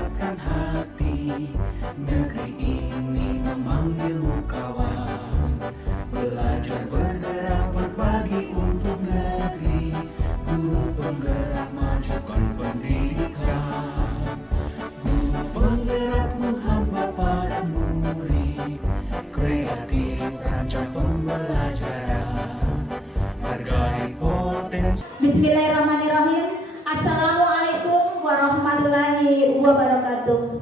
kuatkan hati. Negeri ini memanggilmu kawan, belajar bergerak berbagi untuk negeri. Guru penggerak majukan pendidikan, guru penggerak menghamba para murid, kreatif rancang pembelajaran, hargai potensi. Bismillahirrahmanirrahim. Assalamualaikum warahmatullahi wabarakatuh.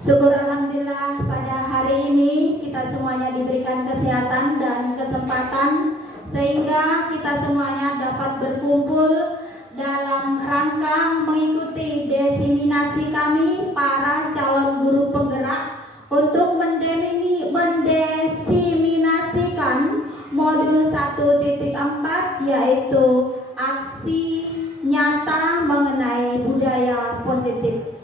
Syukur alhamdulillah pada hari ini kita semuanya diberikan kesehatan dan kesempatan sehingga kita semuanya dapat berkumpul dalam rangka mengikuti desiminasi kami para calon guru penggerak untuk mendesiminasikan modul 1.4 yaitu aksi nyata mengenai budaya positif.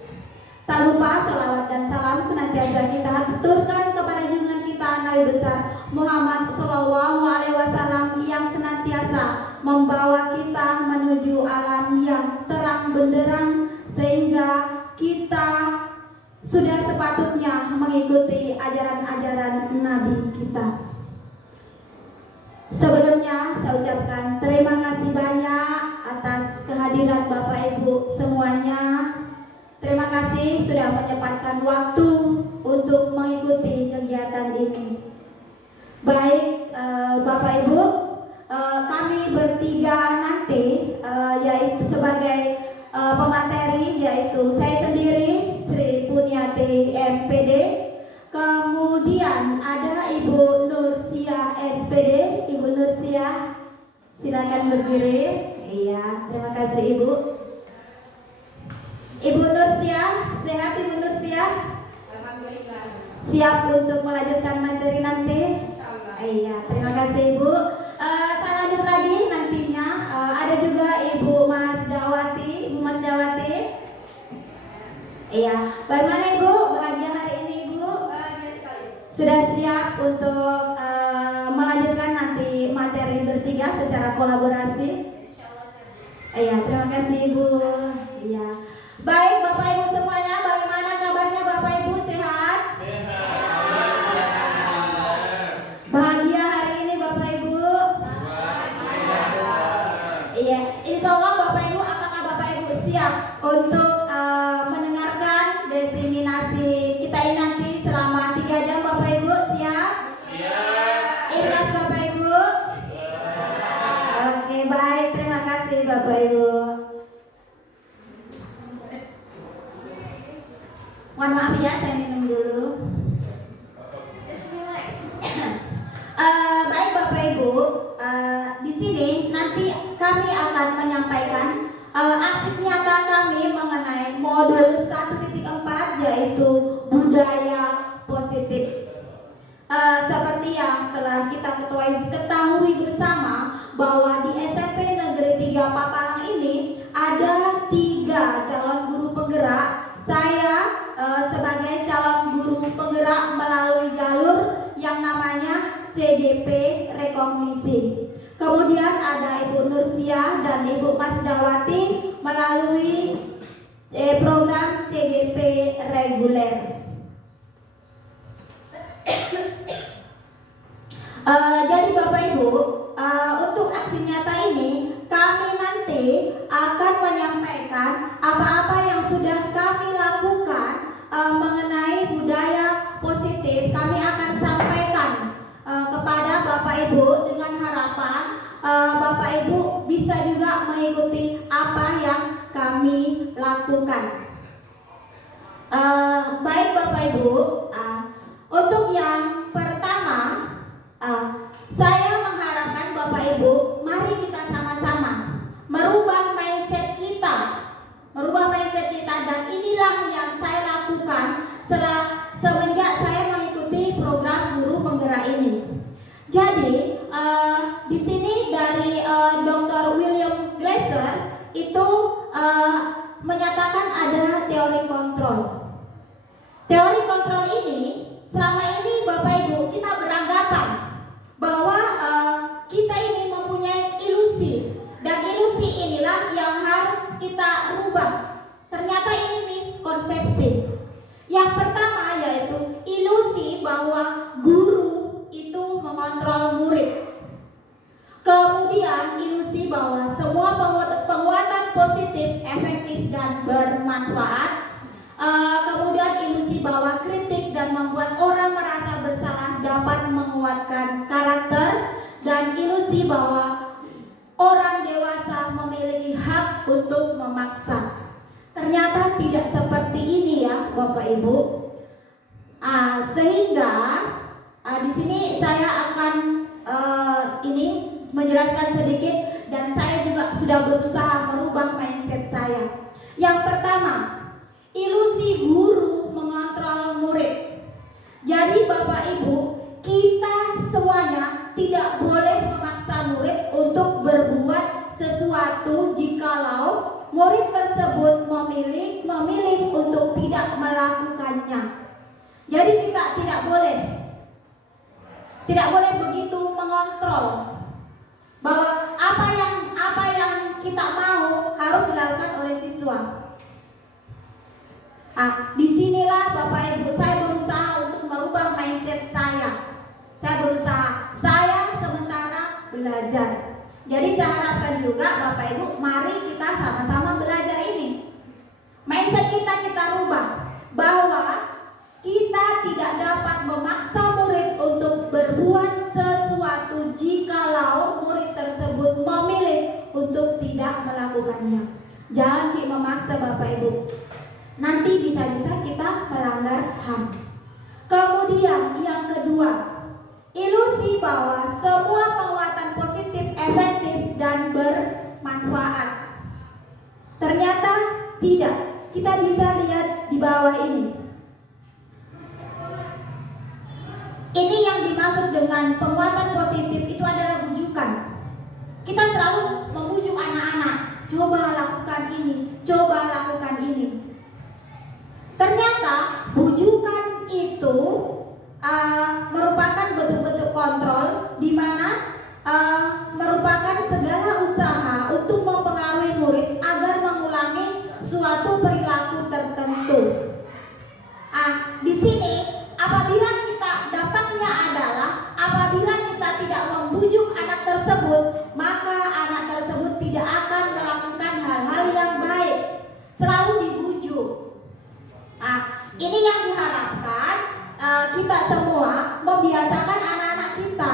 Tak lupa salawat dan salam senantiasa kita haturkan kepada junjungan kita Nabi besar Muhammad Shallallahu Alaihi Wasallam yang senantiasa membawa kita menuju alam yang terang benderang sehingga kita sudah sepatutnya mengikuti ajaran-ajaran Nabi kita. Sebelumnya saya ucapkan terima kasih banyak atas kehadiran Bapak Ibu semuanya. Terima kasih sudah menyempatkan waktu untuk mengikuti kegiatan ini. Baik Bapak Ibu, kami bertiga nanti yaitu sebagai pemateri, yaitu saya sendiri Sri Punyati MPD, kemudian ada Ibu Nursia SPD. Ibu Nursia silakan berdiri. Iya, terima kasih Ibu. Ibu Nursia, sehat Ibu Nursia? Alhamdulillah. Siap untuk melanjutkan materi nanti? Insyaallah. Iya, terima kasih Ibu. Saya lanjut lagi nantinya. Ada juga Ibu Mas Dawati. Ibu Mas Dawati. Iya, bagaimana Ibu? Bahagia hari ini Ibu? Bahagia sekali. Sudah siap untuk melanjutkan nanti materi bertiga secara kolaborasi? Insyaallah siap. Iya, terima kasih Ibu. Iya. Baik Bapak Ibu semuanya, bagaimana kabarnya Bapak Ibu, sehat? Bahagia hari ini Bapak Ibu? Iya, insya Allah Bapak Ibu, apakah Bapak Ibu siap untuk mendengarkan desiminasi kita ini nanti selama 3 jam Bapak Ibu? Siap? Siap. Ikhlas Bapak Ibu? Oke, baik, terima kasih Bapak Ibu. Mohon maaf ya, saya minum dulu. Just relax. Baik Bapak Ibu, di sini nanti kami akan menyampaikan aksi nyata kami mengenai modul 1.4 yaitu budaya positif. Seperti yang telah kita ketahui bersama bahwa di SMP Negeri 3 Papalang ini ada 3 calon guru penggerak. Saya sebagai calon guru penggerak melalui jalur yang namanya CDP Rekognisi. Kemudian ada Ibu Nursia dan Ibu Mas Dawati melalui program CDP reguler. Jadi Bapak Ibu, untuk aksi nyata ini kami nanti akan menyampaikan apa-apa yang sudah kami lakukan mengenai budaya positif. Kami akan sampaikan kepada Bapak Ibu dengan harapan Bapak Ibu bisa juga mengikuti apa yang kami lakukan. Baik Bapak Ibu, untuk yang pertama saya mengharapkan Bapak Ibu, mari kita sama-sama merubah mindset kita, dan inilah yang saya lakukan semenjak saya mengikuti program guru penggerak ini. Jadi di sini dari Dr. William Glasser itu menyatakan ada teori kontrol. Teori kontrol ini selama ini Bapak Ibu kita beranggapan bahwa kita ini mempunyai ilusi, dan ilusi inilah yang harus kita rubah. Ternyata ini miskonsepsi. Yang pertama yaitu ilusi bahwa guru itu mengontrol murid. Kemudian ilusi bahwa semua penguatan positif, efektif dan bermanfaat. Kemudian ilusi bahwa kritik dan membuat orang merasa bersalah dapat menguatkan karakter, dan ilusi bahwa orang dewasa memiliki hak untuk memaksa. Ternyata tidak seperti ini ya Bapak Ibu. Sehingga di sini saya akan ini menjelaskan sedikit, dan saya juga sudah berusaha merubah mindset saya. Yang pertama, ilusi guru mengontrol murid. Jadi Bapak Ibu, kita semuanya tidak boleh memaksa murid untuk berbuat sesuatu jikalau murid tersebut memilih untuk tidak melakukannya. Jadi kita tidak boleh begitu mengontrol bahwa apa yang kita mau harus dilakukan oleh siswa. Disinilah Bapak Ibu saya berusaha untuk merubah mindset saya. Saya sementara belajar. Jadi saya harapkan juga Bapak Ibu, mari kita sama-sama belajar ini. Mindset kita rubah bahwa kita tidak dapat memaksa murid untuk berbuat sesuatu jikalau murid tersebut memilih untuk tidak melakukannya. Jangan memaksa Bapak Ibu. Nanti bisa-bisa kita melanggar HAM. Kemudian yang kedua, ilusi bahwa semua penguatan positif, efektif dan bermanfaat. Ternyata tidak. Kita bisa lihat di bawah ini. Ini yang dimaksud dengan penguatan positif itu adalah bujukan. Kita selalu membujuk anak-anak, coba lakukan ini, coba lakukan ini. Ternyata bujukan itu merupakan bentuk-bentuk kontrol, di mana merupakan segala usaha untuk mempengaruhi murid agar mengulangi suatu perilaku tertentu. Di sini apabila kita dapatnya adalah apabila kita tidak membujuk anak tersebut, maka anak tersebut tidak akan melakukan hal-hal yang baik, selalu dibujuk. Ini yang diharapkan kita semua membiasakan anak-anak kita.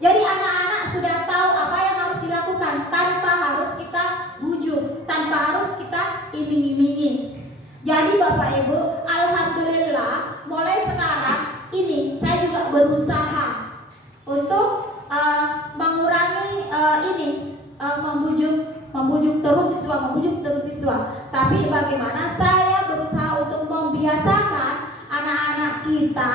Jadi anak-anak sudah tahu apa yang harus dilakukan tanpa harus kita bujuk, tanpa harus kita iming-imingi. Jadi Bapak Ibu, alhamdulillah mulai sekarang ini saya juga berusaha untuk mengurangi membujuk terus siswa. Tapi bagaimana saya berusaha untuk membiasakan anak-anak kita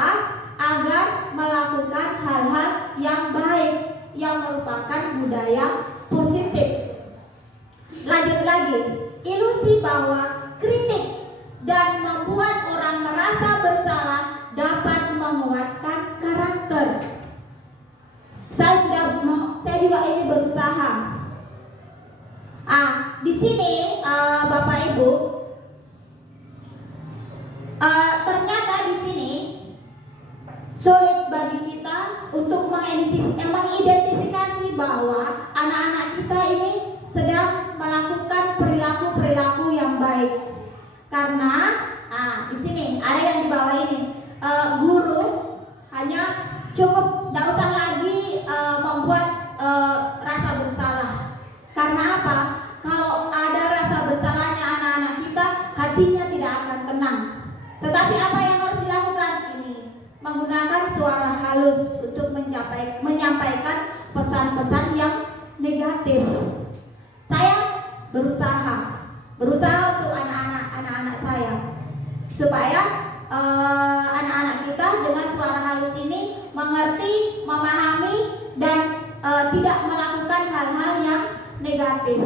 agar melakukan hal-hal yang baik yang merupakan budaya positif. Lanjut lagi, ilusi bahwa kritik dan membuat orang merasa bersalah dapat menguatkan karakter. Saya juga ini berusaha. Di sini Bapak Ibu, ternyata di sini sulit bagi kita untuk mengidentifikasi bahwa anak-anak kita ini sedang melakukan perilaku yang baik. Karena di sini ada yang di bawah ini, guru hanya cukup, tidak usah lagi membuat rasa bersalah. Karena apa? Kalau ada rasa bersalahnya anak-anak kita, hatinya tidak akan tenang. Tetapi apa yang harus dilakukan ini? Menggunakan suara halus untuk menyampaikan pesan-pesan yang negatif. Saya berusaha untuk anak-anak saya supaya anak-anak kita dengan suara halus ini mengerti, memahami dan tidak melakukan hal-hal yang negatif.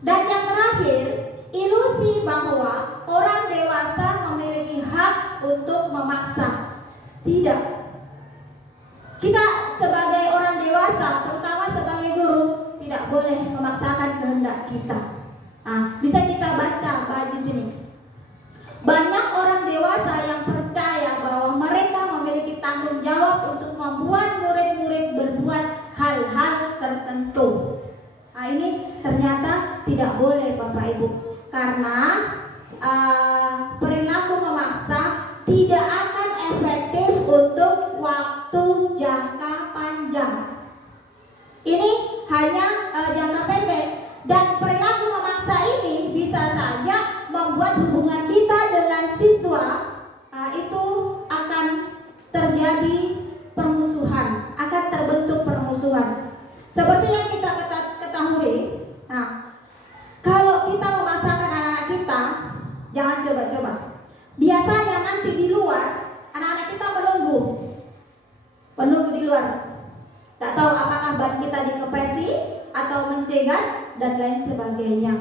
Dan yang terakhir, ilusi bahwa orang dewasa memiliki hak untuk memaksa. Tidak. Kita sebagai orang dewasa, terutama sebagai guru, tidak boleh memaksakan kehendak tidak boleh Bapak Ibu, karena perilaku memaksa tidak akan efektif untuk waktu jangka panjang. Ini hanya jangka pendek, dan perilaku memaksa ini bisa saja membuat hubungan kita dengan siswa itu akan terjadi permusuhan, akan terbentuk permusuhan. Seperti yang kita ketahui, kalau kita memaksakan anak-anak kita, jangan coba-coba. Biasanya nanti di luar, anak-anak kita menunggu di luar. Tak tahu apakah ban kita dikepesi atau mencegat dan lain sebagainya.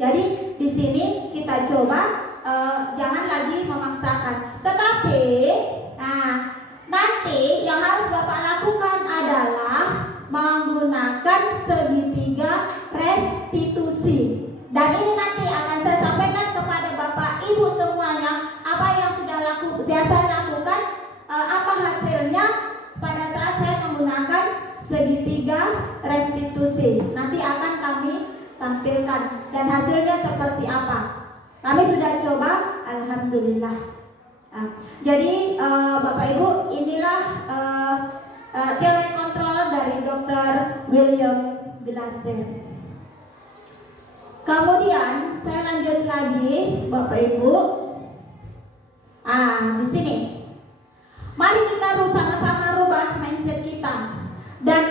Jadi di sini kita coba jangan lagi memaksakan. Tetapi nanti yang harus Bapak lakukan adalah menggunakan segitiga restitusi. Dan ini nanti akan saya sampaikan kepada Bapak Ibu semuanya apa yang saya lakukan, apa hasilnya pada saat saya menggunakan segitiga restitusi. Nanti akan kami tampilkan dan hasilnya seperti apa. Kami sudah coba, alhamdulillah. Jadi Bapak Ibu, inilah teori kontrol dari Dr. William Glasser. Kemudian saya lanjut lagi Bapak Ibu. Di sini mari kita sama-sama rubah mindset kita. Dan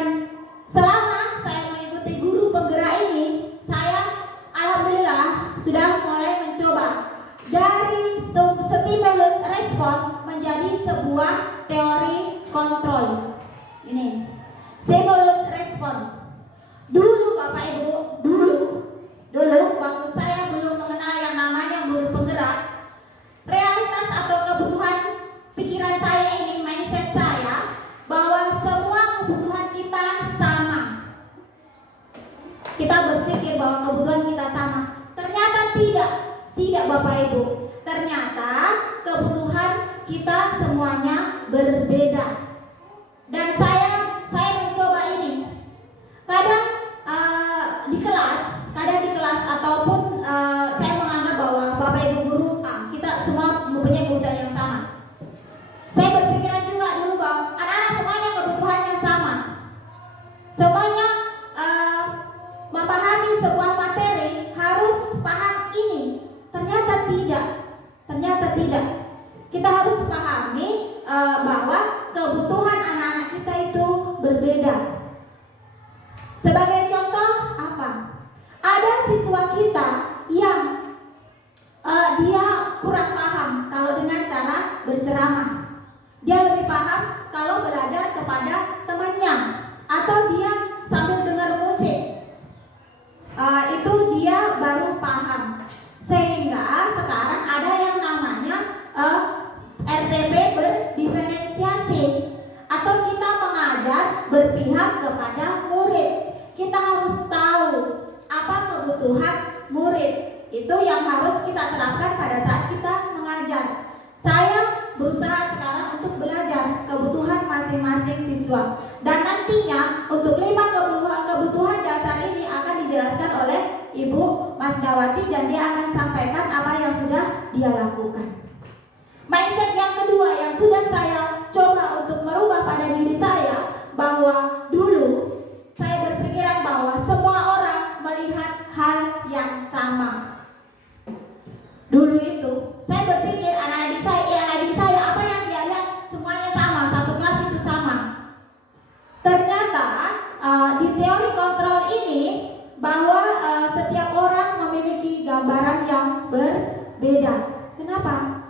selama saya mengikuti guru penggerak ini, saya alhamdulillah sudah mulai mencoba dari stimulus respon menjadi sebuah teori kontrol. Ini stimulus respon. Dulu Bapak Ibu, dulu waktu saya belum mengenal yang namanya guru penggerak, realitas atau kebutuhan pikiran saya ini, mindset saya, bahwa semua kebutuhan kita sama. Kita berpikir bahwa kebutuhan kita sama. Ternyata tidak Bapak Ibu. Ternyata kebutuhan kita semuanya berbeda. Dan saya mencoba ini. Kadang di kelas ataupun saya menganggap bahwa Bapak Ibu guru kita semua mempunyai kebutuhan yang sama. Saya berpikiran juga dulu bahwa anak-anak semuanya kebutuhannya sama. Semuanya memahami sebuah materi harus paham ini. Ternyata tidak. Kita harus pahami bahwa kebutuhan anak-anak kita itu berbeda. Sebagai contoh apa? Ada siswa kita yang dia kurang paham kalau dengan cara berceramah. Dia lebih paham kalau belajar kepada temannya, atau dia sambil dengar musik. Itu dia baru paham. Sehingga sekarang ada yang namanya RTP berdiferensiasi, atau kita mengajar berpihak kepada murid. Kita harus tahu apa kebutuhan murid. Itu yang harus kita terapkan pada saat kita mengajar. Saya berusaha sekarang untuk belajar kebutuhan masing-masing siswa. Dan nantinya untuk 5 kebutuhan dasar ini akan dijelaskan oleh Ibu Mas Dawati, dan dia akan sampaikan apa yang sudah dia lakukan. Mindset yang kedua yang sudah saya coba untuk merubah pada diri saya, bahwa dulu saya berpikiran bahwa semua orang melihat hal yang sama. Dulu itu saya berpikir anak-adik saya apa yang dia lihat semuanya sama, satu kelas itu sama. Ternyata di teori kontrol ini bahwa setiap orang memiliki gambaran yang berbeda. Kenapa?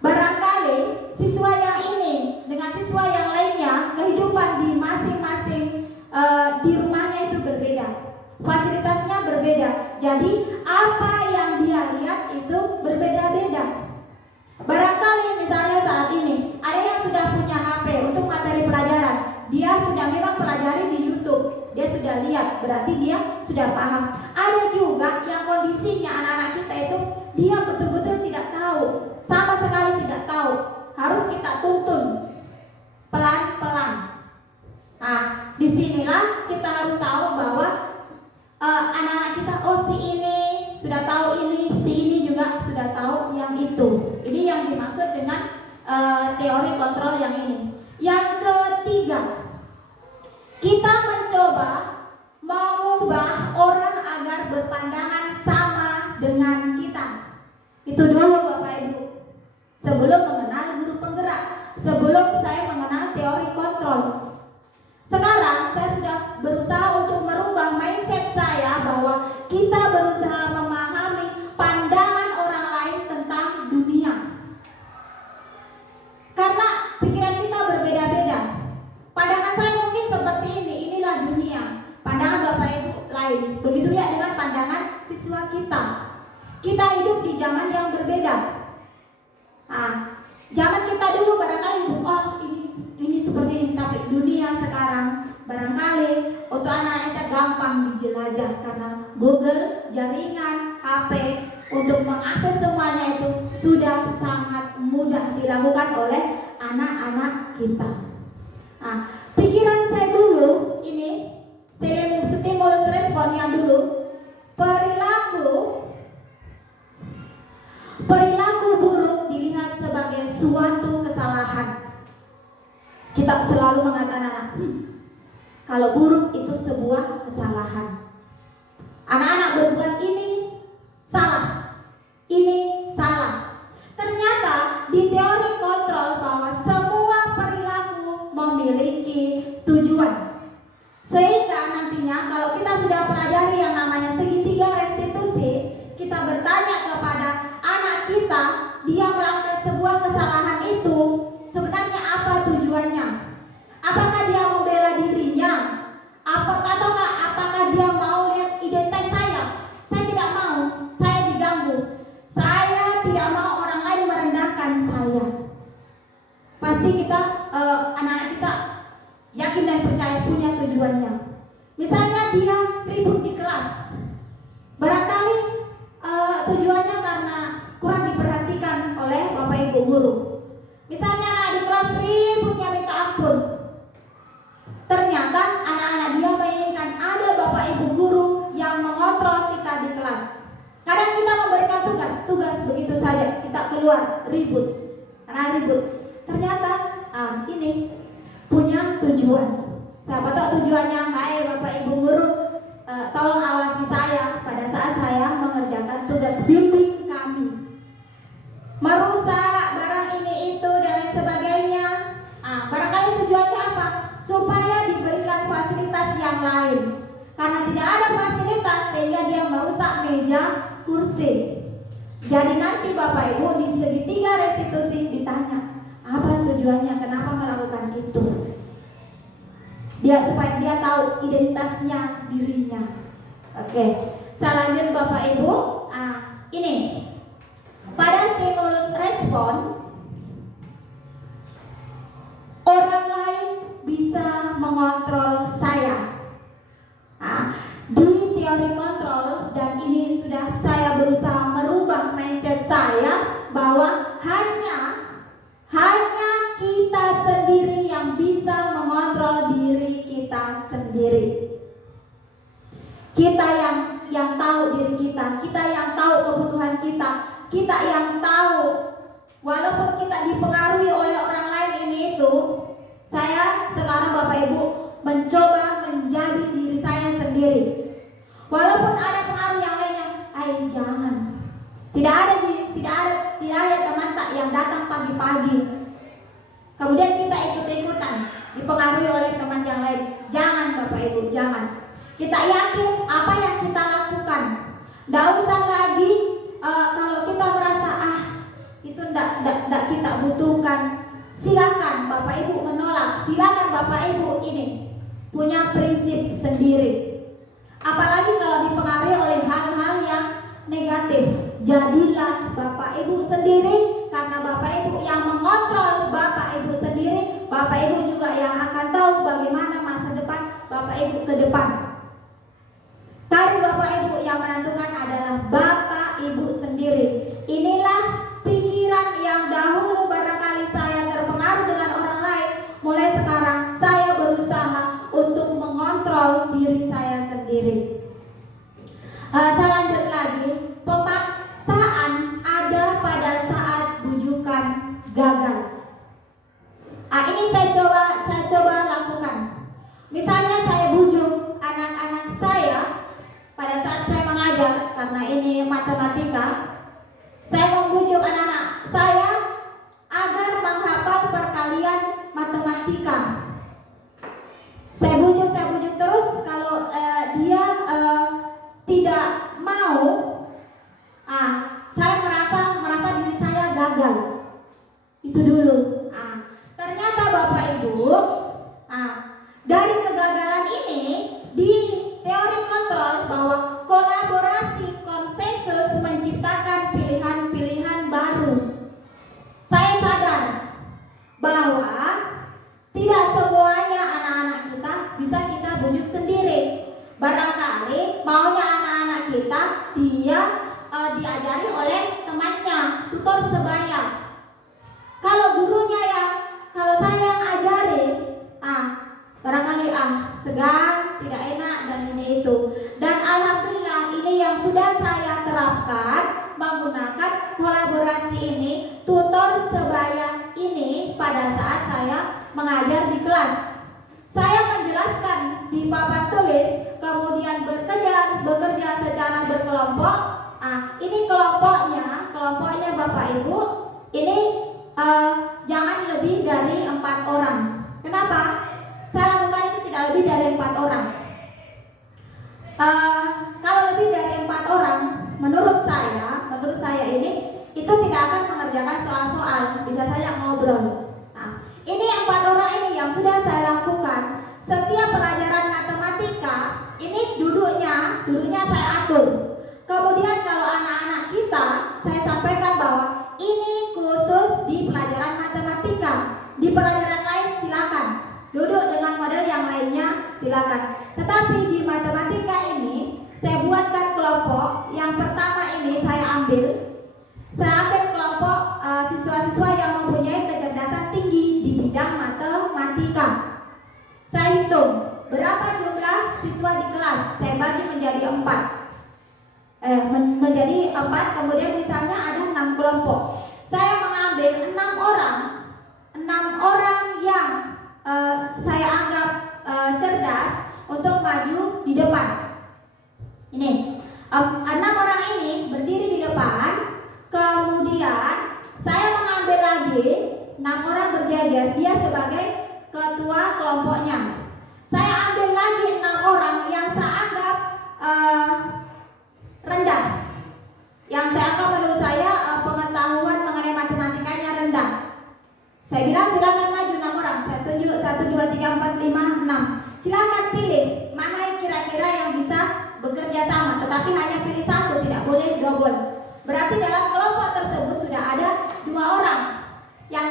Barangkali siswa yang ini dengan siswa yang lainnya, kehidupan di masing-masing di rumahnya itu berbeda, fasilitasnya berbeda. Jadi apa yang dia lihat itu berbeda-beda. Barangkali misalnya saat ini ada yang sudah punya HP untuk materi pelajaran, dia sudah memang pelajari di YouTube, dia sudah lihat, berarti dia sudah paham. Ada juga yang kondisinya anak-anak kita itu dia betul-betul tidak tahu, sama sekali tidak tahu, harus kita tuntun pelan-pelan. Disinilah kita harus tahu bahwa anak-anak kita, oh si teori kontrol yang ini. Yang ketiga, kita mencoba mengubah orang agar berpandangan sama dengan kita. Itu dulu Bapak Ibu. Sebelum mengenal guru penggerak, sebelum saya mengenal teori kontrol. Sekarang saya sudah berusaha untuk merubah mindset saya bahwa kita berusaha memahami pandangan orang lain tentang dunia. Karena pikiran kita berbeda-beda. Pandangan saya mungkin seperti ini, inilah dunia. Pandangan Bapak Ibu lain. Begitu ya dengan pandangan siswa kita. Kita hidup di zaman yang berbeda. Zaman kita dulu barangkali ini seperti ini, tapi dunia sekarang barangkali untuk anak-anak kita gampang dijelajah karena Google, jaringan, HP untuk mengakses semuanya itu sudah sangat mudah dilakukan oleh anak-anak kita. Pikiran saya dulu ini stimulus respon yang dulu perilaku buruk dilihat sebagai suatu kesalahan. Kita selalu mengatakan kalau buruk itu sebuah kesalahan. Anak-anak berbuat ini salah, ini salah. Ternyata di teori kontrol bahwa semua perilaku memiliki tujuan. Sehingga nantinya kalau kita sudah pelajari yang namanya segitiga restitusi, kita bertanya kepada anak kita, dia melakukan sebuah kesalahan itu sebenarnya apa tujuannya? Apakah dia membela dirinya? Apakah dia mau lihat identitas saya? Saya tidak mau, saya diganggu. Saya tidak mau orang lain merendahkan saya. Pasti kita, anak-anak kita yakin dan percaya punya tujuannya. Misalnya dia ribut di kelas. Barangkali tujuannya karena kurang diperhatikan oleh Bapak Ibu guru. Misalnya di kelas ributnya minta ampun. Ternyata anak-anak dia menginginkan ada Bapak Ibu guru yang mengontrol kita di kelas. Kadang kita memberikan tugas begitu saja, kita keluar ribut. Karena ribut. Ternyata ini punya tujuan. Siapa tahu tujuannya, hai Bapak Ibu guru, tolong awasi saya pada saat saya mengerjakan tugas bimbing kami. Merusak barang ini itu dan lain sebagainya. Barangkali tujuannya apa? Supaya diberikan fasilitas yang lain. Karena tidak ada fasilitas sehingga dia merusak meja, kursi. Jadi nanti Bapak Ibu di segitiga restitusi ditanya, apa tujuannya, kenapa melakukan itu? Supaya dia tahu identitasnya dirinya. Oke. Selanjutnya Bapak Ibu, ini pada stimulus respon orang lain bisa mengontrol saya. Di teori kontrol, dan ini sudah saya berusaha merubah mindset saya bahwa hanya kita sendiri yang bisa mengontrol diri kita sendiri. Kita yang tahu diri kita yang tahu kebutuhan kita yang tahu. Walaupun kita dipengaruhi oleh orang lain ini itu, saya sekarang Bapak Ibu mencoba menjadi diri saya sendiri. Walaupun ada pengaruh yang lainnya, jangan. Tidak ada teman tak yang datang pagi-pagi. Kemudian kita ikut-ikutan dipengaruhi oleh teman yang lain. Jangan Bapak Ibu, jangan. Kita yakin apa yang kita lakukan. Tidak usah lagi kalau kita merasa itu tidak kita butuhkan. Silakan Bapak Ibu menolak. Silakan Bapak Ibu ini punya prinsip sendiri. Apalagi kalau dipengaruhi oleh hal-hal yang negatif. Jadilah Bapak Ibu sendiri, karena Bapak Ibu yang mengontrol Bapak Ibu sendiri. Bapak Ibu juga yang akan tahu bagaimana masa depan Bapak Ibu ke depan. Karir Bapak Ibu yang menentukan adalah Bapak Ibu sendiri. Inilah pikiran yang dahulu barangkali saya terpengaruh dengan orang lain. Mulai sekarang saya berusaha untuk mengontrol diri saya sendiri. Saya lanjut lagi. Pemaksaan ada pada saat bujukan gagal. karena ini matematika, saya membujuk anak-anak saya agar menghafal perkalian matematika. Saya bujuk terus. Kalau dia tidak mau, saya merasa diri saya gagal. Itu dulu. Ternyata Bapak Ibu, dari kegagalan ini di teori kontrol bahwa kolaborasi konsensus menciptakan pilihan-pilihan baru. Saya sadar bahwa tidak semuanya anak-anak kita bisa kita bujuk sendiri. Barangkali maunya anak-anak kita dia diajari oleh temannya, tutor sebaya. Kalau gurunya kalau saya yang ajari, barangkali segan, tidak enak dan ini itu. Dan alhamdulillah ini yang sudah saya terapkan menggunakan kolaborasi ini, tutor sebaya ini pada saat saya mengajar di kelas. Saya menjelaskan di papan tulis, kemudian bekerja secara berkelompok. Ini kelompoknya Bapak Ibu, ini jangan lebih dari 4 orang. Kenapa? Saya lakukan itu tidak lebih dari 4 orang. Kalau lebih dari 4 orang, menurut saya ini itu tidak akan mengerjakan soal-soal, bisa saja ngobrol. Ini 4 orang ini yang sudah saya lakukan. Setiap pelajaran matematika ini duduknya saya atur. Kemudian kalau anak-anak kita, saya sampaikan bahwa ini khusus di pelajaran matematika. Di pelajaran lain silakan duduk dengan model yang lainnya, silakan. Tetapi di matematika ini saya buatkan kelompok. Yang pertama ini saya ambil kelompok siswa-siswa yang mempunyai kecerdasan tinggi di bidang matematika. Saya hitung berapa jumlah siswa di kelas, saya bagi menjadi 4. Kemudian misalnya ada 6 kelompok. Saya mengambil 6 orang yang saya anggap cerdas untuk maju di depan. Ini 6 orang ini berdiri di depan. Kemudian saya mengambil lagi 6 orang berjajar, dia sebagai ketua kelompoknya. Saya ambil lagi 6 orang yang saya anggap rendah, yang saya anggap menurut saya pengetahuan mengenai matematikanya rendah. Saya bilang silakan maju 6 orang. Saya tunjuk 1, 2, 3, 4, 5, 6. Silakan pilih mana yang kira-kira yang bisa bekerja sama, tetapi hanya pilih 1, tidak boleh double. Berarti dalam kelompok tersebut sudah ada 2 orang yang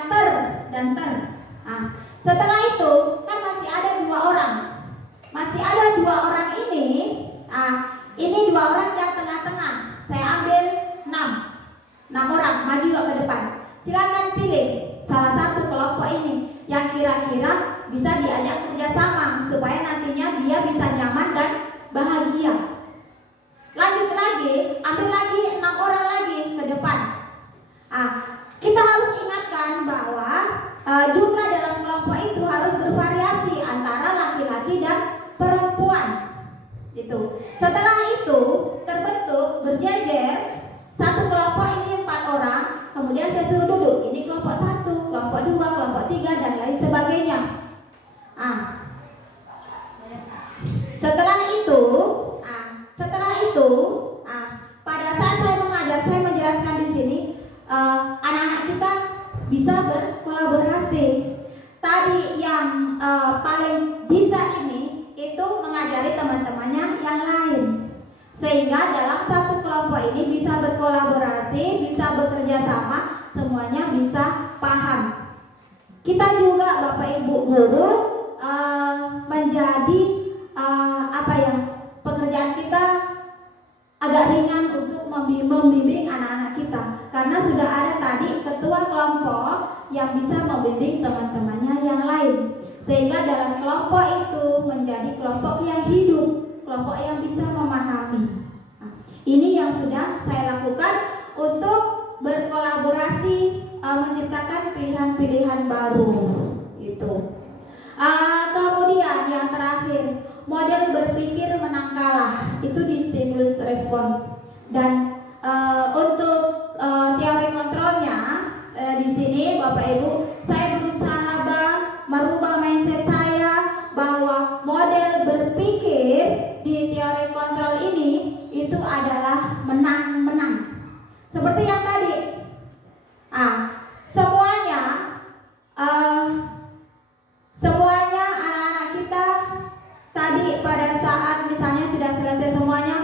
dan ter. Setelah itu kan masih ada 2 orang. Masih ada 2 orang ini. Ini 2 orang yang tengah-tengah. Saya ambil 6 orang maju ke depan. Silakan pilih salah satu kelompok ini yang kira-kira bisa diajak kerjasama supaya nantinya dia bisa nyaman dan bahagia. Lanjut lagi, ambil lagi 6 orang lagi ke depan. Kita harus ingatkan bahwa jumlah dalam kelompok itu harus bervariasi antara laki-laki dan perempuan. Gitu. Setelah itu terbentuk berjejer satu kelompok ini 4 orang. Kemudian saya suruh duduk. Ini kelompok 1, kelompok 2, kelompok 3 dan lain sebagainya. Setelah itu, pada saat saya mengajar, saya menjelaskan di sini, anak-anak kita bisa berkolaborasi. Tadi yang paling bisa ini itu mengajari teman-temannya yang lain, sehingga dalam satu kelompok ini bisa berkolaborasi, bisa bekerja sama, semuanya bisa paham. Kita juga Bapak Ibu guru menjadi pekerjaan kita agak ringan untuk membimbing anak-anak kita, karena sudah ada tadi ketua kelompok yang bisa membimbing teman-temannya yang lain, sehingga dalam kelompok itu menjadi kelompok yang hidup, kelompok yang bisa memahami. Ini yang sudah saya lakukan untuk berkolaborasi, menciptakan pilihan-pilihan baru itu. Kemudian yang terakhir, model berpikir menang kalah, itu di stimulus respon. Dan untuk teori kontrolnya di sini Bapak Ibu, saya berusaha merubah mindset saya bahwa model berpikir di teori kontrol ini itu adalah menang-menang. Seperti yang tadi, semuanya anak-anak kita tadi pada saat misalnya sudah selesai semuanya,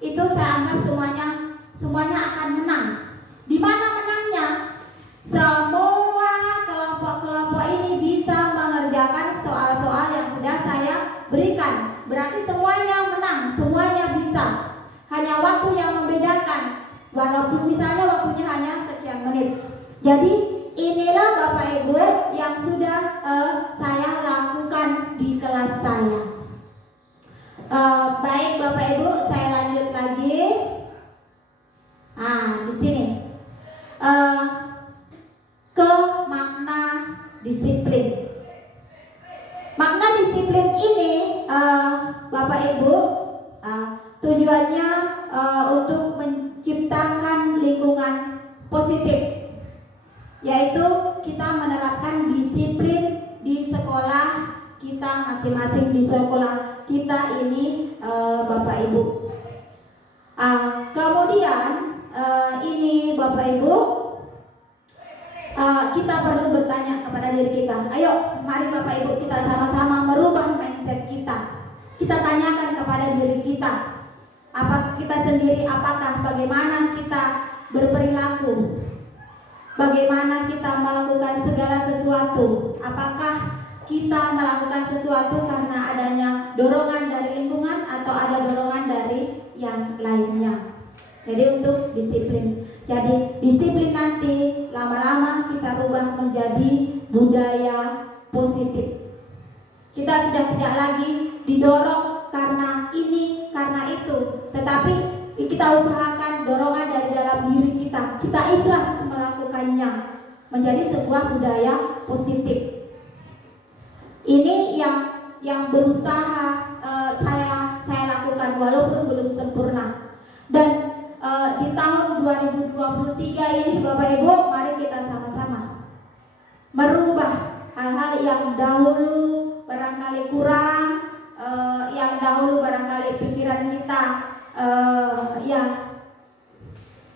itu saya anggap semuanya akan menang. Di mana menangnya? Semua kelompok-kelompok ini bisa mengerjakan soal-soal yang sudah saya berikan. Berarti semuanya menang, semuanya bisa. Hanya waktu yang membedakan. Walaupun misalnya waktunya hanya sekian menit. Jadi inilah Bapak Ibu yang sudah saya lakukan di kelas saya. Baik Bapak Ibu, saya lanjut lagi. Di sini ke makna disiplin. Makna disiplin ini Bapak Ibu tujuannya untuk menciptakan lingkungan positif, yaitu kita menerapkan disiplin di sekolah kita masing-masing, di sekolah kita ini Bapak Ibu. Kemudian ini Bapak Ibu, kita perlu bertanya kepada diri kita. Ayo, mari Bapak Ibu kita sama-sama merubah mindset kita. Kita tanyakan kepada diri kita, apakah bagaimana kita berperilaku, bagaimana kita melakukan segala sesuatu. Apakah kita melakukan sesuatu karena adanya dorongan dari lingkungan atau ada dorongan dari yang lainnya. Jadi untuk disiplin. Jadi disiplin nanti lama-lama kita rubah menjadi budaya positif. Kita sudah tidak lagi didorong karena ini, karena itu, tetapi kita usahakan dorongan dari dalam diri kita. Kita ikhlas melakukannya menjadi sebuah budaya positif. Ini yang berusaha saya lakukan walaupun belum sempurna. Dan di tahun 2023 ini Bapak Ibu, mari kita sama-sama merubah hal-hal yang dahulu barangkali kurang, yang dahulu barangkali pikiran kita yang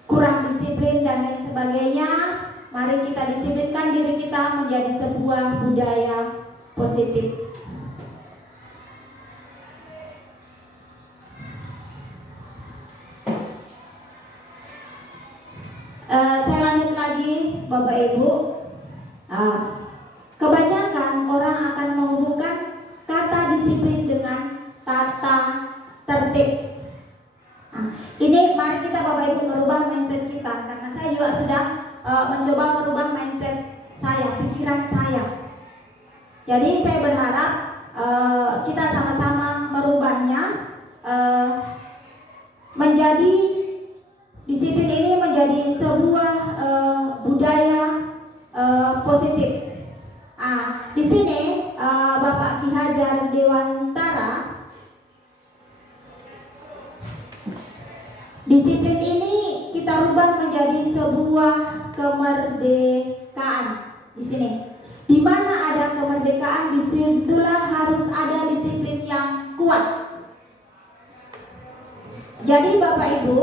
kurang disiplin dan lain sebagainya. Mari kita disiplinkan diri kita menjadi sebuah budaya positif. Saya lanjut lagi Bapak Ibu. Kebanyakan orang akan menghubungkan kata disiplin dengan tata tertib. Ini mari kita Bapak Ibu merubah mindset kita, karena saya juga sudah mencoba merubah mindset saya, pikiran saya. Jadi saya berharap kita sama-sama merubahnya menjadi disiplin ini menjadi sebuah budaya positif. Di sini Bapak Ki Hajar Dewantara, disiplin ini kita rubah menjadi sebuah kemerdekaan. Di sini, di mana ada kemerdekaan, disitulah harus ada disiplin yang kuat. Jadi Bapak Ibu,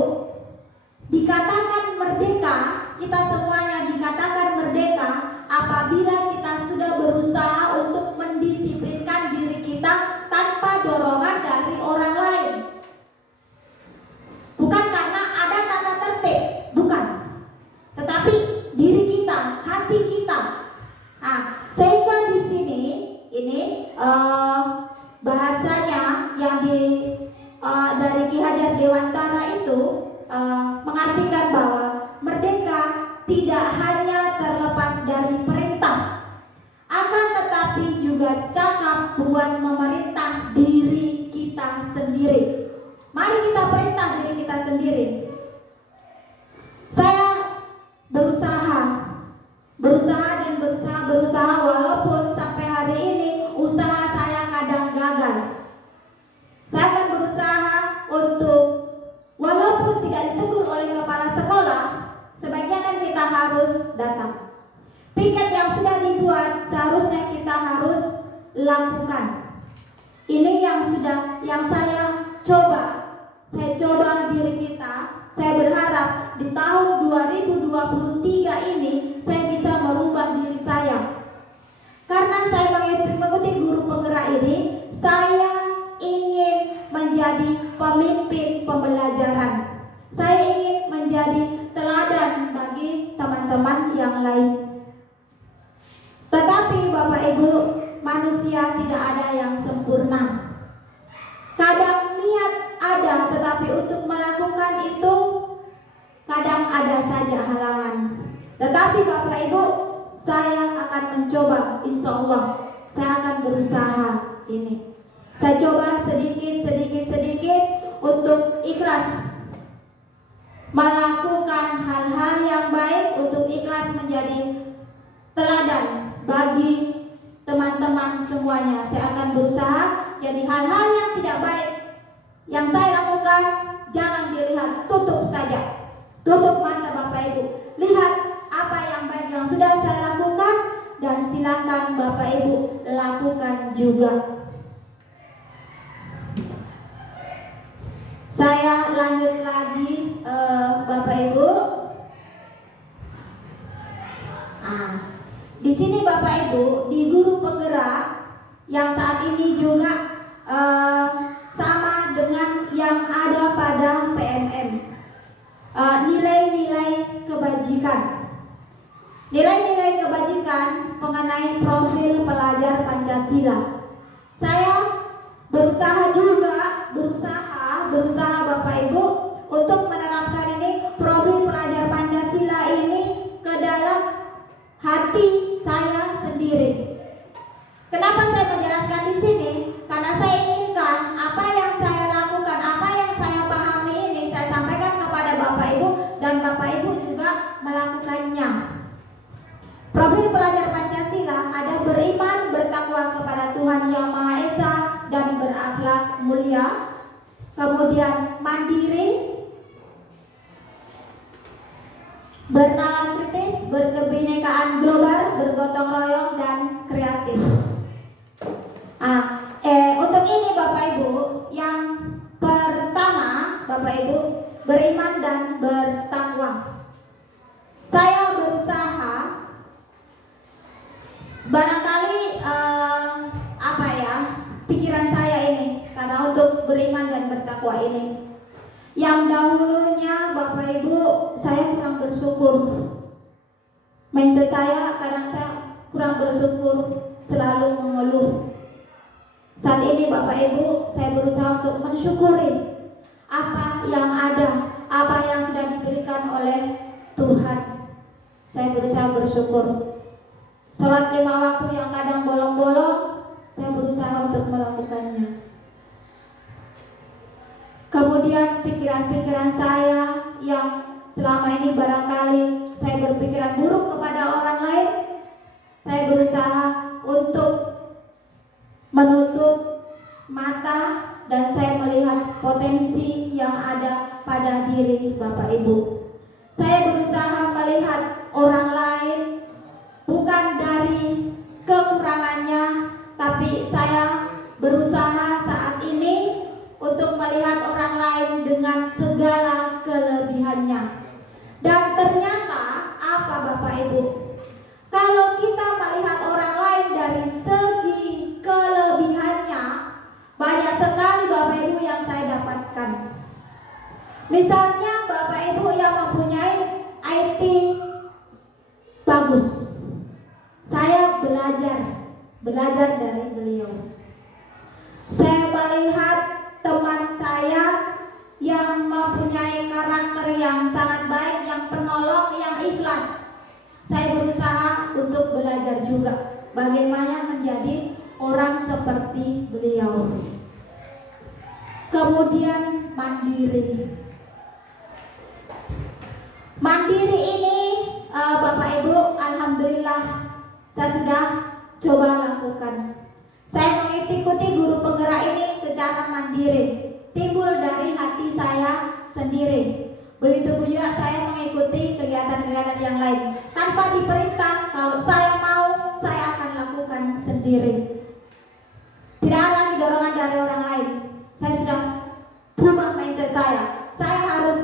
dikatakan merdeka, kita semuanya dikatakan merdeka apabila kita sudah berusaha untuk mendisiplinkan diri kita tanpa dorongan dari orang lain. Bukan karena ada tata tertib, bukan. Tetapi diri kita, hati kita. Sehingga di sini ini bahasanya yang dari Ki Hajar Dewantara itu mengartikan bahwa merdeka tidak hanya terlepas dari perintah, akan tetapi juga cakap buat memerintah diri kita sendiri. Mari kita perintah diri kita sendiri. Saya berusaha walaupun sampai hari ini usaha saya kadang gagal. Saya akan berusaha untuk walaupun tidak piket yang sudah dibuat seharusnya kita harus lakukan. Ini yang saya coba diri kita. Saya berharap di tahun 2023 ini saya bisa merubah diri saya. Karena saya mengikuti guru penggerak ini, saya ingin menjadi pemimpin pembelajaran. Saya ingin menjadi teladan bagi teman-teman yang lain. Tetapi Bapak Ibu, manusia tidak ada yang sempurna. Kadang niat ada, tetapi untuk melakukan itu kadang ada saja halangan. Tetapi Bapak Ibu, saya akan mencoba, insya Allah saya akan berusaha ini. Saya coba sedikit untuk ikhlas melakukan hal-hal yang baik, untuk ikhlas menjadi teladan bagi teman-teman semuanya. Saya akan berusaha. Jadi hal-hal yang tidak baik yang saya lakukan jangan dilihat, tutup saja, tutup mata Bapak Ibu, lihat apa yang baik yang sudah saya lakukan dan silakan Bapak Ibu lakukan juga. Saya lanjut lagi Bapak Ibu. Di sini Bapak Ibu, di guru penggerak yang saat ini juga sama dengan yang ada pada PMM, nilai-nilai kebajikan. Nilai-nilai kebajikan mengenai profil pelajar Pancasila. Saya berusaha Bapak Ibu untuk menerapkan ini, profil pelajar Pancasila ini ke dalam hati saya sendiri. Kenapa saya menjelaskan di sini? Karena saya inginkan apa yang saya lakukan, apa yang saya pahami ini saya sampaikan kepada Bapak Ibu dan Bapak Ibu juga melakukannya. Profil pelajar Pancasila ada beriman, bertakwa kepada Tuhan Yang Maha Esa dan berakhlak mulia. Kemudian mandiri, bernalar kritis, berkebinekaan global, bergotong royong dan kreatif. Untuk ini Bapak Ibu, yang pertama Bapak Ibu, beriman dan bertakwa. Saya berusaha, barangkali pikiran saya ini, karena untuk beriman dan bertakwa ini, yang dahulunya Bapak Ibu saya kurang bersyukur. Mindset saya kadang saya kurang bersyukur, selalu mengeluh. Saat ini Bapak Ibu saya berusaha untuk mensyukuri apa yang ada, apa yang sudah diberikan oleh Tuhan. Saya berusaha bersyukur. Sholat 5 waktu yang kadang bolong-bolong, saya berusaha untuk melakukannya. Kemudian pikiran-pikiran saya yang selama ini barangkali saya berpikiran buruk kepada orang lain, saya berusaha untuk menutup mata dan saya melihat potensi yang ada pada diri Bapak Ibu. Saya berusaha melihat orang lain bukan dari kekurangannya, tapi saya berusaha saat ini untuk melihat orang lain dengan segala kelebihannya. Dan ternyata apa Bapak Ibu? Kalau kita melihat orang lain dari segi kelebihannya, banyak sekali Bapak Ibu yang saya dapatkan. Misalnya Bapak Ibu yang mempunyai IT bagus, saya belajar dari beliau. Saya melihat teman saya yang mempunyai karakter yang sangat baik, yang penolong, yang ikhlas. Saya berusaha untuk belajar juga bagaimana menjadi orang seperti beliau. Kemudian mandiri. Mandiri ini Bapak Ibu, alhamdulillah saya sudah coba lakukan. Saya mengikuti guru penggerak ini secara mandiri, timbul dari hati saya sendiri. Begitu juga saya mengikuti kegiatan kegiatan-kegiatan yang lain. Tanpa diperintah, kalau saya mau, saya akan lakukan sendiri. Tidak ada lagi dorongan dari orang lain. Saya sudah berubah mindset saya. Saya harus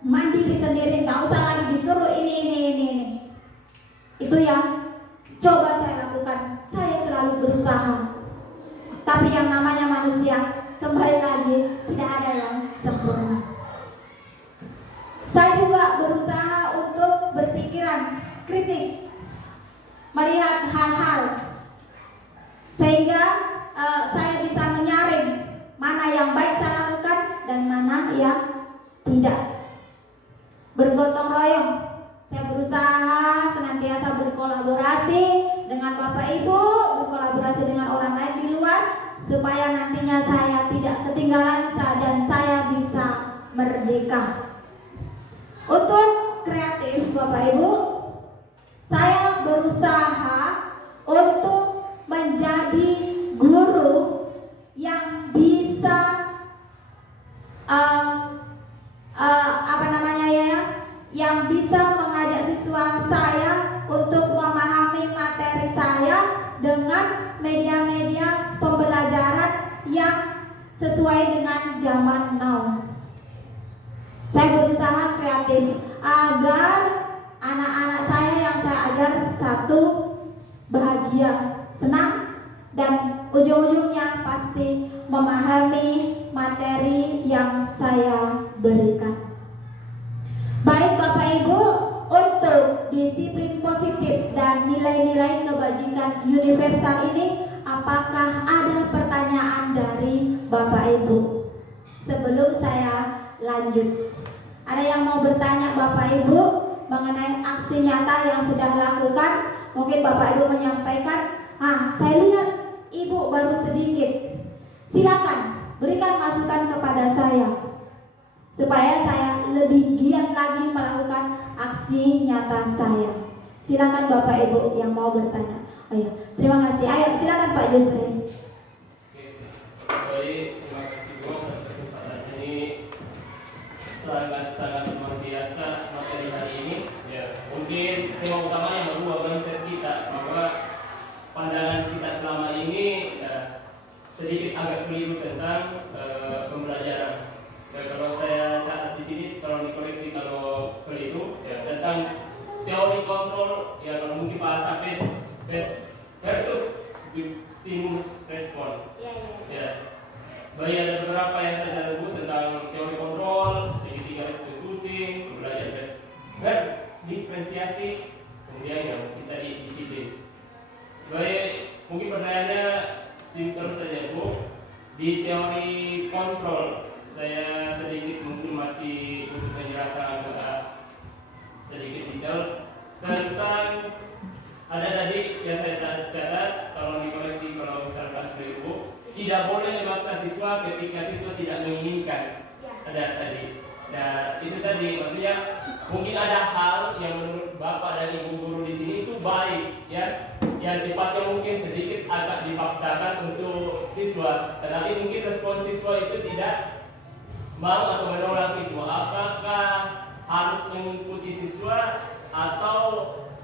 mandiri sendiri, nggak usah lagi disuruh ini. Itu yang coba saya lakukan. Saya selalu berusaha. Tapi yang namanya manusia, kembali lagi, tidak ada yang sempurna. Saya juga berusaha untuk berpikiran kritis, melihat hal-hal, sehingga saya bisa menyaring mana yang baik saya lakukan dan mana yang tidak. Bergotong royong, saya berusaha senantiasa berkolaborasi dengan Bapak Ibu, berkolaborasi dengan orang lain di luar, supaya nantinya saya tidak ketinggalan dan saya bisa merdeka. Untuk kreatif Bapak Ibu, saya berusaha untuk menjadi guru yang bisa yang bisa mengajak siswa saya untuk memahami materi saya dengan media-media pembelajaran yang sesuai dengan zaman now. Saya berusaha kreatif agar anak-anak saya yang saya ajar satu bahagia, senang, dan ujung-ujungnya pasti memahami materi yang saya berikan. Baik Bapak Ibu, untuk disiplin positif dan nilai-nilai kebajikan universal ini, apakah ada pertanyaan dari Bapak Ibu? Sebelum saya lanjut, ada yang mau bertanya Bapak Ibu mengenai aksi nyata yang sudah lakukan? Mungkin Bapak Ibu menyampaikan, saya lihat Ibu baru sedikit. Silakan berikan masukan kepada saya supaya saya lebih giat lagi melakukan aksi nyata saya. Silakan Bapak Ibu yang mau bertanya. Oh ya, terima kasih. Ayo silakan Pak Yusri. Baik, terima kasih Bu atas kesempatan ini. Sangat luar biasa materi hari ini. Ya, mungkin tema utamanya merubah mindset kita, bahwa pandangan kita selama ini sedikit agak keliru tentang pembelajaran. Kalau saya catat di sini, kalau dikoreksi kalau keliru, ya tentang teori kontrol, ya kalau mungkin bahasa versus stimulus respon. Ya, baik, ada beberapa yang saya catat tentang teori kontrol, segitiga restitusi, pembelajaran berdiferensiasi, kemudian yang kita disiplin. Baik, mungkin pertanyaannya simpel saja Bu. Di teori kontrol, saya sedikit mungkin masih untuk penjelasan sedikit detail tentang ada tadi yang saya catat, kalau dikoreksi kalau misalkan Bu, tidak boleh memaksa siswa ketika siswa tidak menginginkan. Ada tadi. Nah, itu tadi maksudnya mungkin ada hal yang menurut Bapak dan Ibu guru di sini itu baik, ya, yang sifatnya mungkin sedikit agak dipaksakan untuk siswa, tetapi mungkin respon siswa itu tidak mau atau menolak itu. Apakah harus mengikuti siswa atau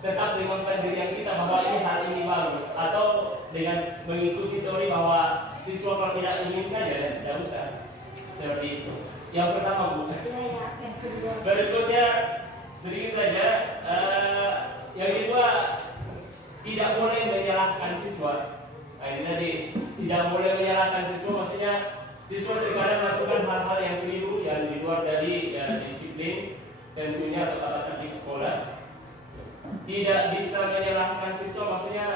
tetap dengan pendirian kita bahwa ini hal ini bagus, atau dengan mengikuti teori bahwa siswa kalau tidak inginkan ya tidak usah, seperti itu. Yang pertama Bu. Berikutnya sedikit saja, yang kedua, tidak boleh menyalahkan siswa. Nah, ini tadi tidak boleh menyalahkan siswa, maksudnya siswa terkadang melakukan hal-hal yang keliru, yang di luar dari disiplin tentunya atau tata tertib sekolah. Tidak bisa menyalahkan siswa, maksudnya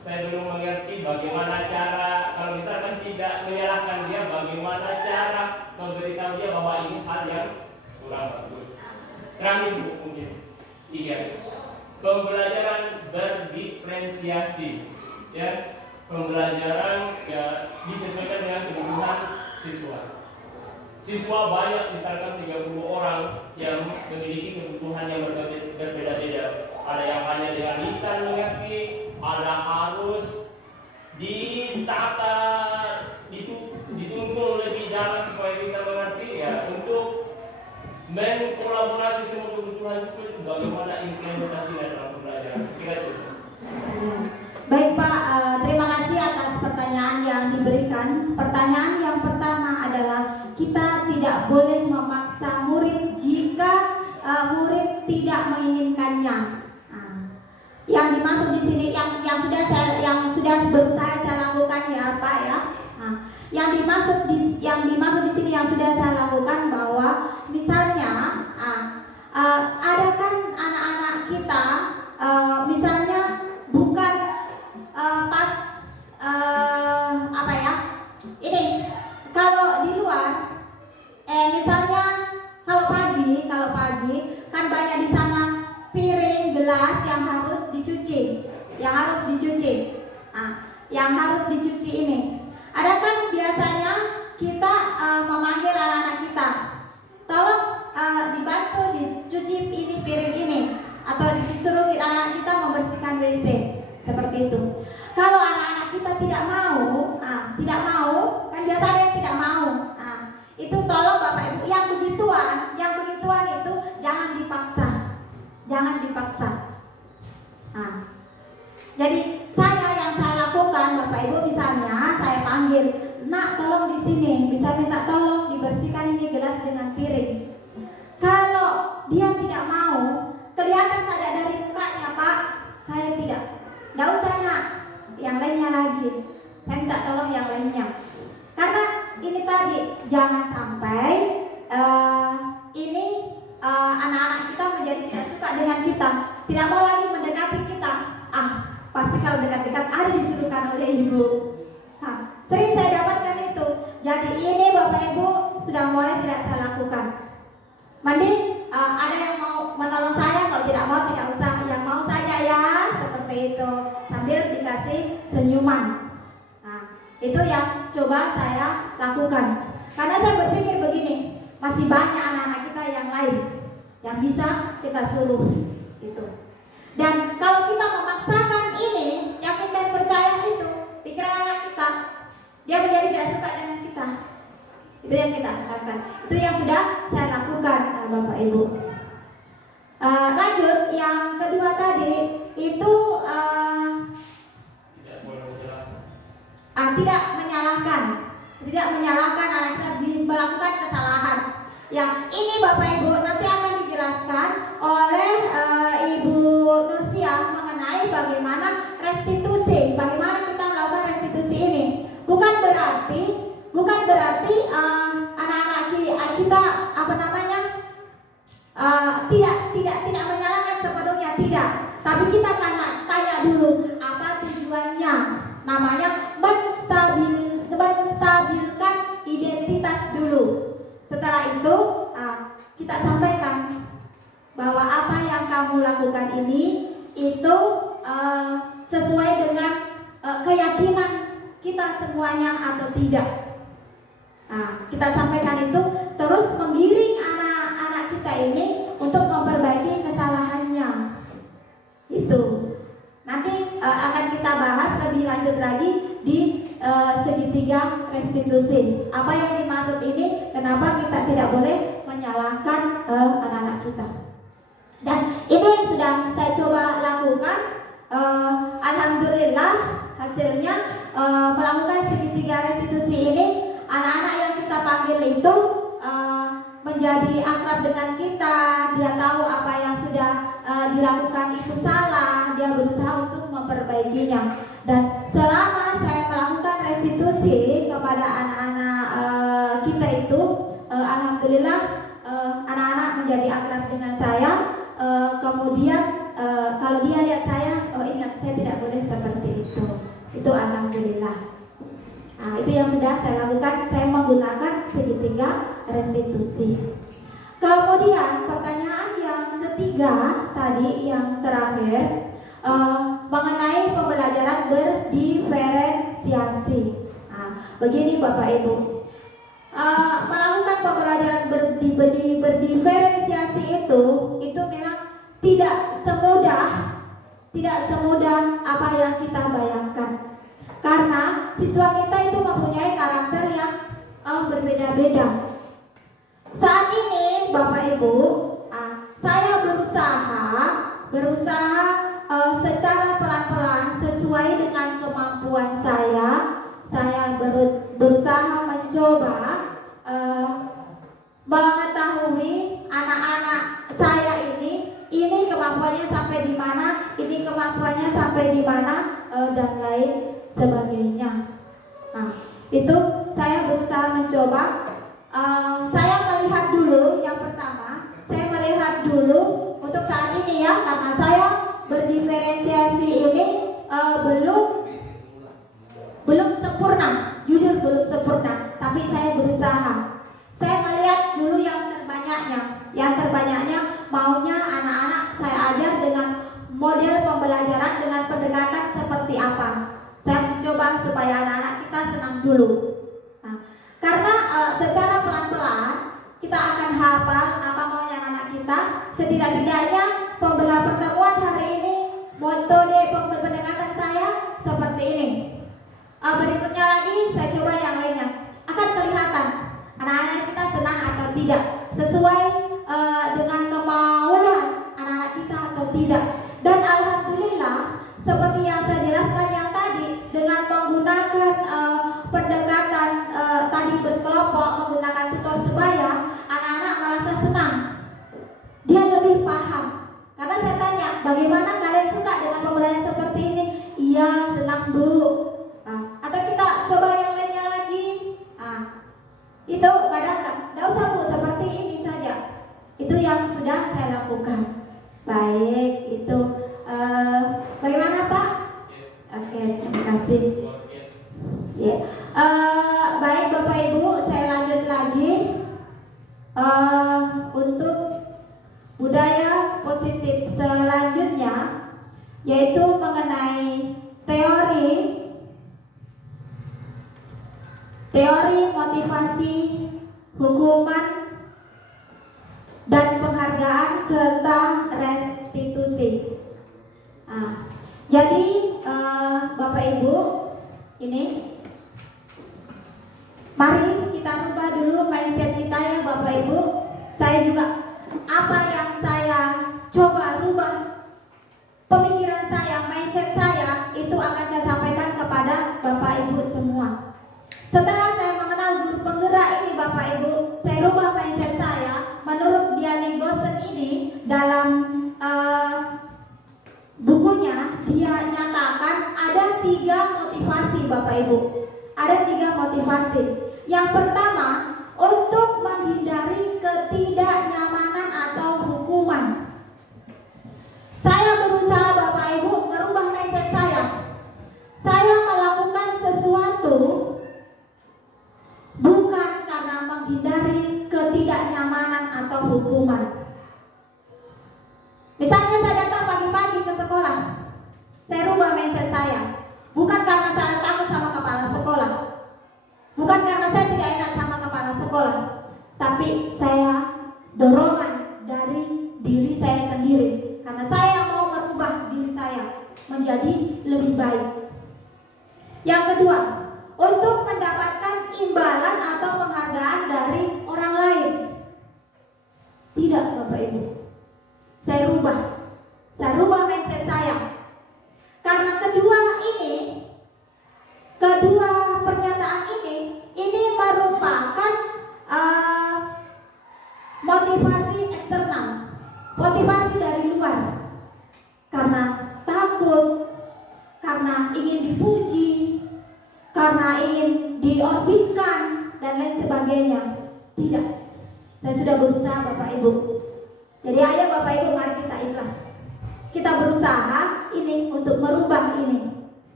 saya belum mengerti bagaimana cara, kalau misalkan tidak menyalahkan dia, bagaimana cara memberitahu dia bahwa ini hal yang kurang bagus. Terakhir Bu, mungkin 3, pembelajaran berdiferensiasi, ya, pembelajaran ya disesuaikan dengan kebutuhan siswa. Siswa banyak, misalkan 30 orang yang memiliki kebutuhan yang berbeda-beda. Ada yang hanya dengan lisan mengerti, ada harus ditata, dituntun lebih dalam supaya bisa mengerti, ya, untuk mengkolaborasi semua kebutuhan siswa itu bagaimana implementasinya dalam pembelajaran? Sekira itu. Baik Pak, terima kasih atas pertanyaan yang diberikan. Pertanyaan yang pertama adalah kita tidak boleh memaksa murid jika murid tidak menginginkannya. Yang dimaksud di sini yang sudah berusaha saya lakukan ya Pak ya. Yang dimaksud di sini yang sudah saya lakukan bahwa misalnya ada kan anak-anak kita misalnya bukan pas ini kalau di luar misalnya kalau pagi kan banyak di sana piring gelas yang harus dicuci ini. Ada kan biasanya kita memanggil anak-anak kita, tolong dibantu dicuci ini piring ini, atau disuruh anak-anak kita membersihkan WC seperti itu. Kalau anak-anak kita tidak mau, kan biasanya yang tidak mau. Itu tolong Bapak Ibu yang begituan itu jangan dipaksa. Jadi yang saya lakukan Bapak Ibu, misalnya saya panggil, nak tolong di sini, bisa minta tolong dibersihkan ini gelas dengan piring. Kalau dia tidak mau, kelihatan saja dari mukanya, Pak, saya tidak usah nak, yang lainnya lagi, saya minta tolong yang lainnya. Karena ini tadi jangan sampai anak-anak kita menjadi tidak suka dengan kita, tidak mau lagi mendekati kita. Pasti kalau dekat-dekat ada disuruhkan oleh ibu. Sering saya dapatkan itu. Jadi ini Bapak Ibu sudah mulai tidak saya lakukan. Mending ada yang mau menolong saya, kalau tidak mau tidak usah, yang mau saja ya, seperti itu, sambil dikasih senyuman. Itu yang coba saya lakukan. Karena saya berpikir begini, masih banyak anak-anak kita yang lain yang bisa kita suruh itu. Dan kalau kita memaksakan ini, yakin dan percaya itu, pikiran anak kita, dia menjadi tidak suka dengan kita. Itu yang kita katakan. Itu yang sudah saya lakukan, Bapak Ibu. Lanjut, yang kedua tadi itu tidak menyalahkan anak kita melakukan kesalahan. Yang ini Bapak Ibu nanti akan dijelaskan oleh Ibu Nursia mengenai bagaimana restitusi, bagaimana kita melakukan restitusi ini. Bukan berarti anak-anak kita tidak menyalahkan sepenuhnya, tidak. Tapi kita tanya dulu apa tujuannya. Namanya menstabilkan identitas dulu. Setelah itu kita sampaikan bahwa apa yang kamu lakukan ini itu sesuai dengan keyakinan kita semuanya atau tidak. Kita sampaikan itu, terus menggiring anak-anak kita ini untuk memperbaiki kesalahannya. Itu nanti akan kita bahas lebih lanjut lagi di segitiga restitusi. Apa yang dimaksud ini? Kenapa kita tidak boleh menyalahkan anak-anak kita? Dan ini yang sudah saya coba lakukan. Alhamdulillah hasilnya melakukan segitiga restitusi ini, anak-anak yang kita panggil itu menjadi akrab dengan kita. Dia tahu apa yang sudah dilakukan itu salah, dia berusaha untuk memperbaikinya. Dan selama saya melakukan restitusi kepada anak-anak kita itu, alhamdulillah anak-anak menjadi akrab dengan saya. Kemudian kalau dia lihat saya, ingat saya tidak boleh seperti itu. Itu alhamdulillah. Itu yang sudah saya lakukan. Saya menggunakan segitiga restitusi. Kemudian pertanyaan yang ketiga tadi, yang terakhir, mengenai pembelajaran berdiferensiasi. Begini Bapak Ibu, melakukan pembelajaran berdiferensiasi itu memang tidak semudah apa yang kita bayangkan. Karena siswa kita itu mempunyai karakter yang berbeda-beda. Saat ini Bapak Ibu, berusaha secara pelan-pelan sesuai dengan kemampuan saya. Saya berusaha mencoba mengetahui anak-anak saya ini kemampuannya sampai di mana, ini kemampuannya sampai di mana, dan lain sebagainya. Nah, itu saya berusaha mencoba. Saya melihat dulu, yang pertama, saya melihat dulu untuk saat ini ya, karena saya berdiferensiasi ini belum sempurna, jujur belum sempurna, tapi saya berusaha. Saya melihat dulu yang terbanyaknya maunya anak-anak saya ajar dengan model pembelajaran dengan pendekatan seperti apa. Saya mencoba supaya anak-anak kita senang dulu. Nah, karena secara pelan-pelan kita akan hafal apa maunya anak kita. Setidak-tidaknya pertemuan hari ini metode pendekatan saya seperti ini. Berikutnya lagi saya coba yang lainnya. Akan kelihatan anak-anak kita senang atau tidak, sesuai dengan kemauan anak-anak kita atau tidak. Dan alhamdulillah seperti yang saya jelaskan yang tadi, dengan menggunakan pendekatan tadi berkelompok, menggunakan tutor sebaya, anak-anak merasa senang. Dia lebih paham. Karena saya tanya, bagaimana kalian suka dengan pembelajaran seperti ini? Iya, senang Bu. Atau kita coba yang lainnya lagi. Itu kadang tidak usah Bu, seperti ini saja. Itu yang sudah saya lakukan. Baik, itu bagaimana Pak? Oke, terima kasih. Ya. Baik Bapak Ibu, saya lanjut lagi untuk budaya positif selanjutnya, yaitu mengenai teori motivasi, hukuman, dan penghargaan serta restitusi. Jadi Bapak Ibu, ini mari kita rubah dulu mindset kita ya Bapak Ibu. Saya juga apa yang saya coba rubah pemikiran saya, mindset saya, itu akan saya sampaikan kepada Bapak Ibu semua. Setelah saya mengenal guru penggerak ini Bapak Ibu, saya rubah mindset saya. Menurut Diane Gosen ini dalam bukunya, dia nyatakan ada 3 motivasi Bapak Ibu. Ada 3 motivasi. Yang pertama, untuk menghindari ketidaknyamanan atau hukuman. Saya berusaha Bapak Ibu merubah mindset saya. Saya melakukan sesuatu bukan karena menghindari ketidaknyamanan atau hukuman. Misalnya saya datang pagi-pagi ke sekolah, saya rubah mindset saya. Bukan karena saya takut sama kepala sekolah, bukan karena saya tidak enak sama kepala sekolah, tapi saya dorongan dari diri saya sendiri. Karena saya mau merubah diri saya menjadi lebih baik. Yang kedua, untuk mendapatkan imbalan atau penghargaan dari orang lain. Tidak Bapak Ibu, saya rubah mindset saya. Karena kedua pernyataan ini merupakan motivasi eksternal, motivasi dari luar. Karena takut, karena ingin dipuji, karena ingin diorbitkan, dan lain sebagainya. Tidak, saya sudah berusaha Bapak Ibu. Jadi ayo Bapak Ibu, mari kita ikhlas. Kita berusaha ini untuk merubah ini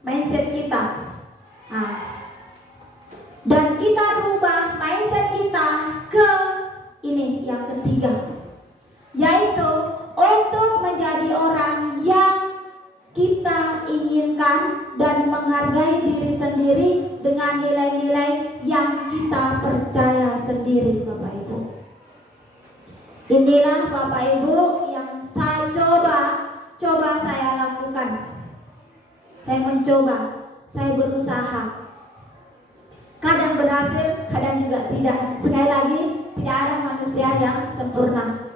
mindset kita. Dan kita rubah mindset kita ke ini yang ketiga, yaitu untuk menjadi orang yang kita inginkan dan menghargai diri sendiri dengan nilai-nilai yang kita percaya sendiri Bapak Ibu. Inilah Bapak Ibu yang saya coba saya lakukan. Saya mencoba, saya berusaha. Kadang berhasil, kadang juga tidak. Sekali lagi, tidak ada manusia yang sempurna.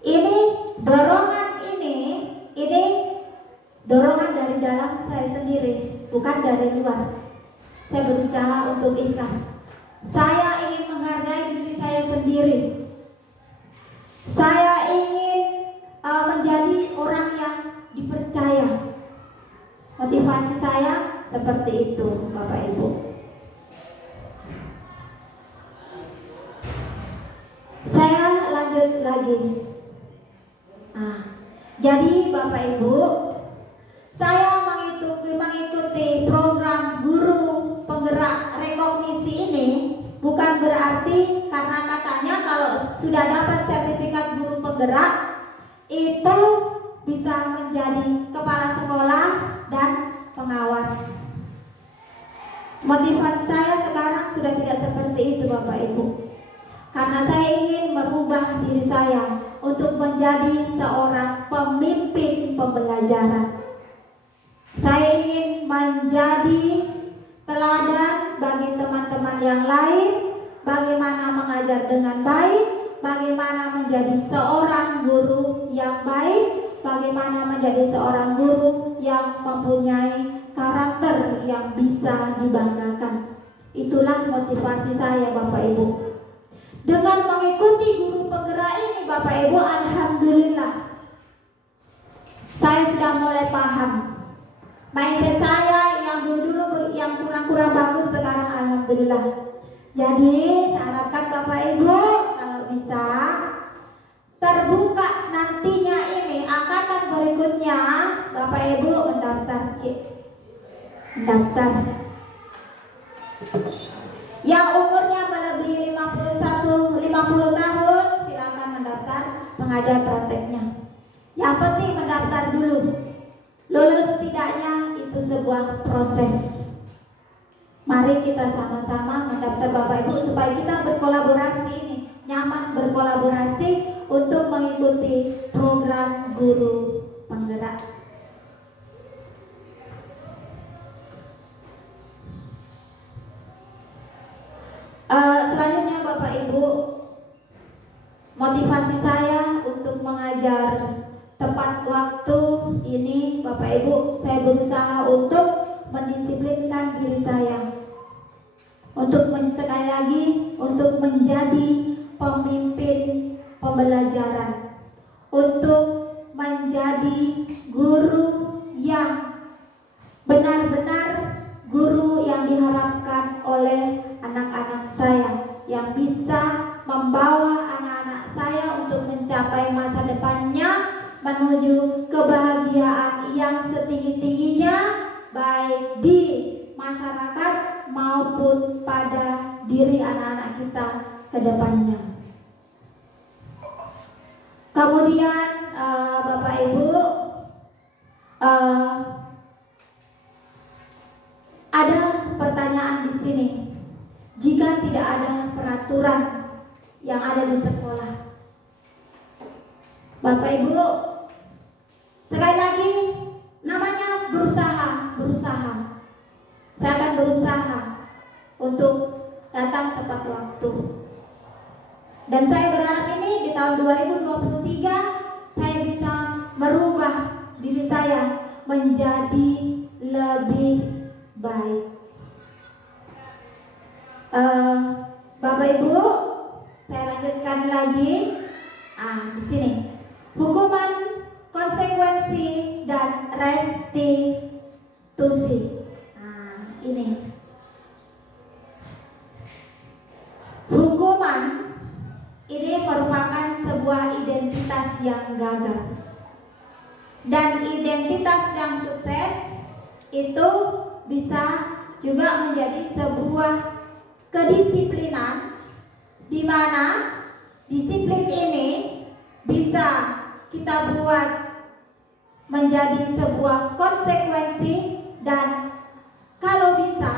Ini dorongan sendiri, bukan dari luar. Saya berusaha untuk ikhlas. Saya ingin menghargai diri saya sendiri. Saya ingin menjadi orang yang dipercaya. Motivasi saya seperti itu, Bapak Ibu. Saya lanjut lagi. Jadi Bapak Ibu, saya mengikuti program guru penggerak rekognisi ini bukan berarti karena katanya kalau sudah dapat sertifikat guru penggerak itu bisa menjadi kepala sekolah dan pengawas. Motivasi saya sekarang sudah tidak seperti itu, Bapak Ibu. Karena saya ingin merubah diri saya untuk menjadi seorang pemimpin pembelajaran. Saya ingin menjadi teladan bagi teman-teman yang lain, bagaimana mengajar dengan baik, bagaimana menjadi seorang guru yang baik, bagaimana menjadi seorang guru yang mempunyai karakter yang bisa dibanggakan. Itulah motivasi saya, Bapak Ibu. Dengan mengikuti guru penggerak ini, Bapak Ibu, alhamdulillah saya sudah mulai paham. Mindset saya yang dulu yang kurang-kurang bagus sekarang alhamdulillah. Jadi saya harapkan Bapak Ibu kalau bisa terbuka nantinya ini angkatan berikutnya, Bapak Ibu mendaftar. Yang umurnya melebihi 50 tahun silakan mendaftar pengajar prakteknya. Yang penting mendaftar dulu. Lulus tidaknya itu sebuah proses. Mari kita sama-sama mendaftar Bapak Ibu supaya kita berkolaborasi ini, nyaman berkolaborasi untuk mengikuti program guru penggerak. Selanjutnya Bapak Ibu, motivasi saya untuk mengajar tepat waktu ini, Bapak Ibu, saya berusaha untuk mendisiplinkan diri saya untuk sekali lagi untuk menjadi pemimpin pembelajaran, untuk menjadi guru yang benar-benar guru yang diharapkan oleh anak-anak saya, yang bisa membawa anak-anak saya untuk mencapai masa depannya menuju kebahagiaan yang setinggi-tingginya, baik di masyarakat maupun pada diri anak-anak kita ke depannya. Kemudian Bapak Ibu, ada pertanyaan di sini. Jika tidak ada peraturan yang ada di sekolah, Bapak Ibu, sekali lagi namanya berusaha. Saya akan berusaha untuk datang tepat waktu. Dan saya berharap ini di tahun 2023 saya bisa merubah diri saya menjadi lebih baik. Bapak Ibu, saya lanjutkan lagi. Di sini hukuman, konsekuensi, dan restitusi. Ini hukuman ini merupakan sebuah identitas yang gagal, dan identitas yang sukses itu bisa juga menjadi sebuah kedisiplinan, di mana disiplin ini bisa kita buat menjadi sebuah konsekuensi. Dan kalau bisa,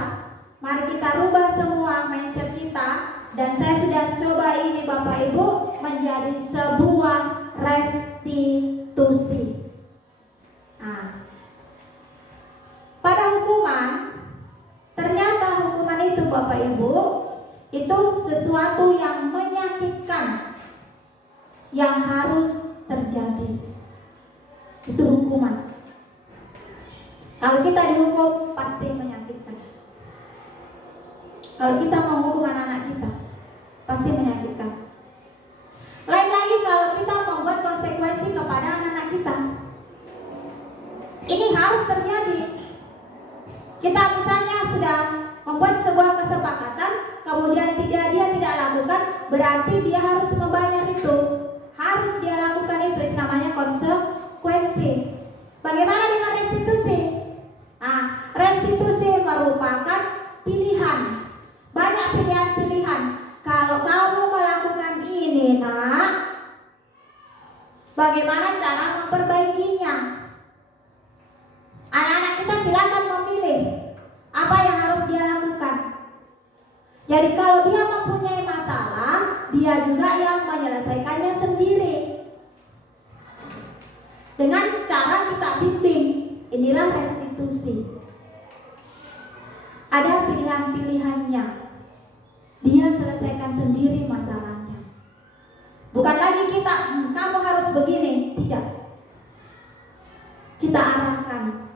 mari kita rubah semua mindset kita, dan saya sudah coba ini Bapak Ibu menjadi sebuah restitusi. Pada hukuman, ternyata hukuman itu Bapak Ibu itu sesuatu yang menyakitkan yang harus terjadi. Itu hukuman. Kalau Kalau kita dihukum pasti menyakitkan. Kalau kita menghukum anak-anak kita pasti menyakitkan. Lain lagi kalau kita membuat konsekuensi kepada anak-anak kita. Ini harus terjadi. Kita misalnya sudah membuat sebuah kesepakatan, kemudian dia tidak lakukan, berarti dia harus membayar itu. Harus dia lakukan itu namanya konsekuensi. Bagaimana dengan restitusi? Restitusi merupakan pilihan. Banyak pilihan-pilihan. Kalau kamu melakukan ini, nak, bagaimana cara memperbaikinya? Anak-anak kita silakan memilih apa yang harus dia lakukan. Jadi kalau dia mempunyai masalah, dia juga yang menyelesaikannya sendiri. Dengan cara kita bimbing, inilah restitusi. Ada pilihan-pilihannya. Dia selesaikan sendiri masalahnya. Bukan lagi kita, kamu harus begini. Tidak. Kita arahkan.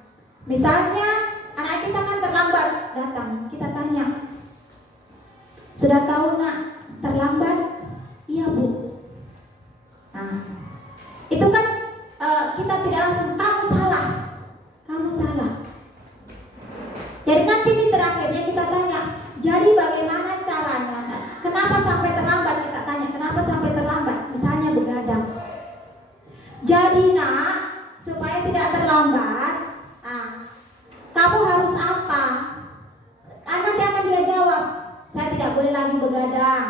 Misalnya anak kita kan terlambat datang, kita tanya, sudah tahu nak terlambat? Iya bu. Nah, itu kan kita tidak langsung, kamu salah. Jadi nanti di terakhirnya kita tanya, jadi bagaimana caranya? Kenapa sampai terlambat? Kita tanya, kenapa sampai terlambat? Misalnya begadang. Jadi nak, supaya tidak terlambat, kamu harus apa? Nanti akan dia jawab, saya tidak boleh lagi begadang,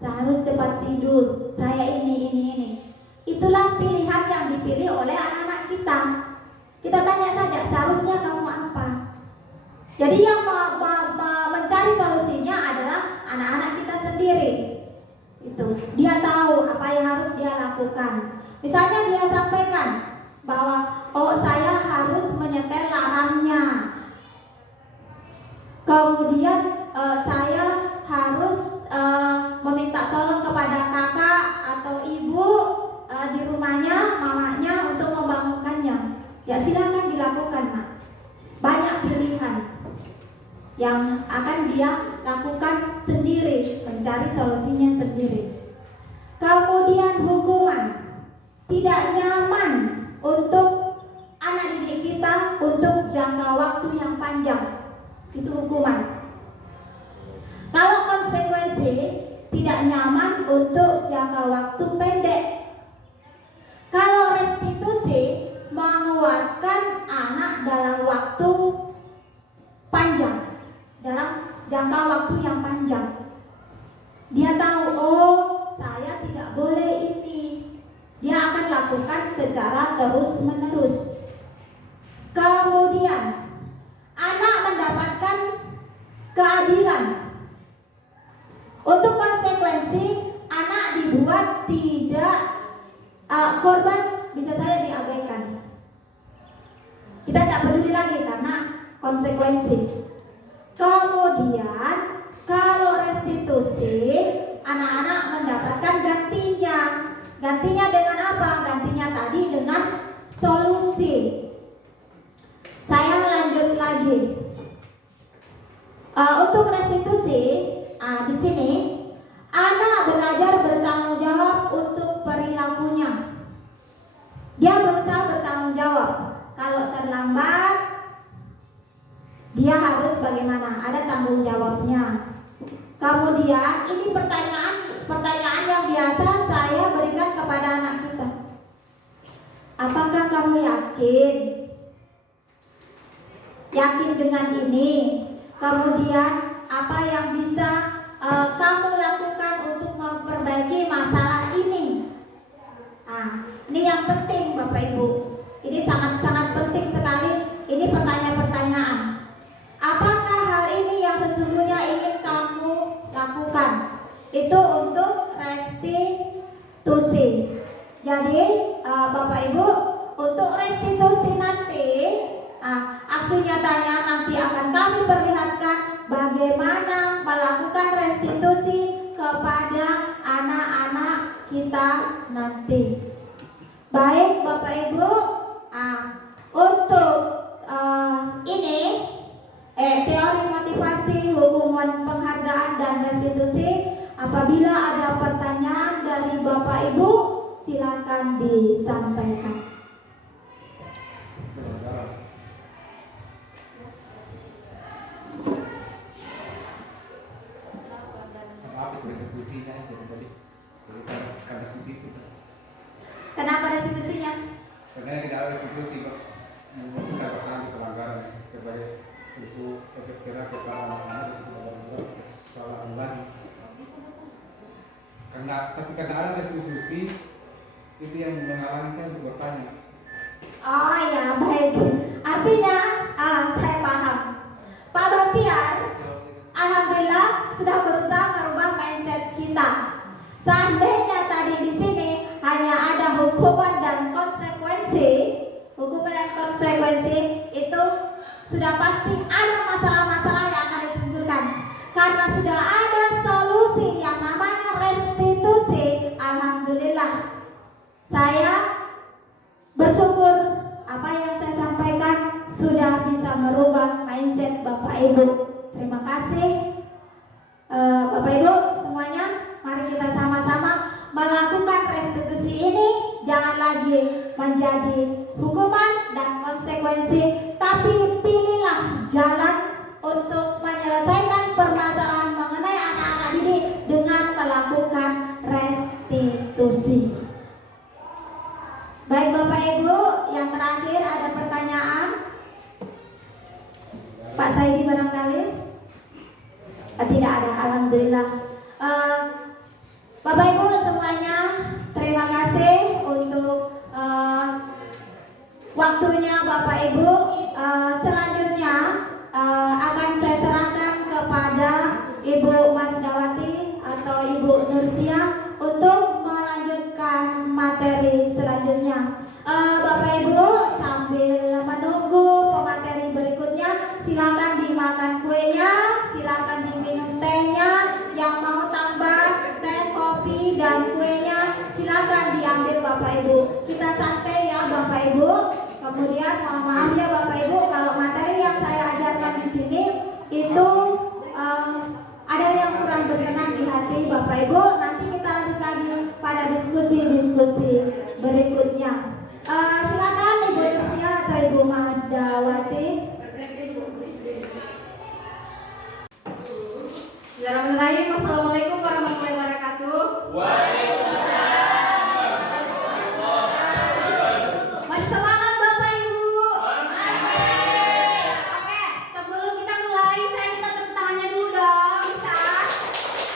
saya harus cepat tidur, saya ini. Itulah pilihan yang dipilih oleh anak-anak kita. Kita tanya saja, seharusnya kamu apa? Jadi yang mencari solusinya adalah anak-anak kita sendiri. Itu, dia tahu apa yang harus dia lakukan. Misalnya dia sampaikan bahwa saya harus menyetel larangnya. Kemudian saya harus meminta tolong kepada kakak atau ibu di rumahnya, mamanya untuk membangunkannya. Ya silakan dilakukan, Nak. Banyak pilihan yang akan dia lakukan sendiri, mencari solusinya sendiri. Kemudian hukuman. Tidak nyaman untuk anak didik kita untuk jangka waktu yang panjang. Itu hukuman. Kalau konsekuensi, tidak nyaman untuk jangka waktu pendek. Kalau restitusi, menguatkan anak dalam waktu panjang, dalam jangka waktu yang panjang. Dia tahu, saya tidak boleh ini. Dia akan lakukan secara terus-menerus. Kemudian anak mendapatkan keadilan. Untuk konsekuensi, anak dibuat tidak korban bisa saja diabaikan. Kita tidak peduli lagi karena konsekuensi. Kemudian kalau restitusi, anak-anak mendapatkan gantinya. Gantinya dengan apa? Gantinya tadi dengan solusi. Saya lanjut lagi. Untuk restitusi, di sini anak belajar bertanggung jawab untuk perilakunya. Dia berusaha bertanggung jawab. Kalau terlambat, dia harus bagaimana? Ada tanggung jawabnya. Kemudian ini pertanyaan yang biasa saya berikan kepada anak kita. Apakah kamu yakin dengan ini? Kemudian apa yang bisa kamu lakukan untuk memperbaiki masalah ini? Ini yang penting Bapak Ibu. Ini sangat-sangat penting sekali. Ini pertanyaan-pertanyaan. Apakah hal ini yang sesungguhnya ingin kamu lakukan? Itu untuk restitusi. Jadi Bapak Ibu, untuk restitusi nanti, aksi nyatanya nanti akan kami perlihatkan bagaimana melakukan restitusi kepada anak-anak kita nanti. Baik Bapak Ibu, untuk ini disampaikan. Kenapa restitusinya? Karena tidak ada restitusi, Pak. Bisa bertahan di pelanggaran sebagai itu efek kira kepada anak itu kesalahan lagi. Karena ada restitusi itu yang menghalangi saya untuk bertanya. Oh ya, baik. Artinya, saya paham. Pak Batiar, alhamdulillah sudah berusaha merubah mindset kita. Seandainya tadi di sini hanya ada hukuman dan konsekuensi, itu sudah pasti ada masalah-masalah yang akan ditimbulkan. Karena sudah ada solusi yang namanya restitusi, alhamdulillah. Saya bersyukur apa yang saya sampaikan sudah bisa merubah mindset Bapak Ibu. Terima kasih Bapak Ibu semuanya. Mari kita sama-sama melakukan restitusi ini. Jangan lagi menjadi hukuman dan konsekuensi, tapi pilihlah jalan untuk menyelesaikan permasalahan mengenai anak-anak didik dengan melakukan restitusi. Baik Bapak Ibu, yang terakhir ada pertanyaan? Pak Saidi barangkali? Tidak ada, alhamdulillah. Bapak Ibu semuanya, terima kasih untuk waktunya Bapak Ibu. Selanjutnya akan saya serahkan kepada Ibu Masdawati atau Ibu Nursia untuk melanjutkan materi selanjutnya. Bapak Ibu sambil menunggu pemateri berikutnya, silakan dimakan kuenya, silakan diminum tehnya. Yang mau tambah teh, kopi dan kuenya silakan diambil Bapak Ibu. Kita santai ya Bapak Ibu. Kemudian mohon maaf ya Bapak Ibu kalau materi yang saya ajarkan di sini itu ada yang kurang berkenan di hati Bapak Ibu. Nanti kita lanjut lagi pada diskusi berikutnya. Silakan Ibu Nursia atau Ibu Masdawati. Bismillahirrahmanirrahim. Wassalamualaikum warahmatullahi wabarakatuh. Masih semangat Bapak Ibu? Oke, sebelum kita mulai saya minta tepuk tangannya dulu dong, bisa?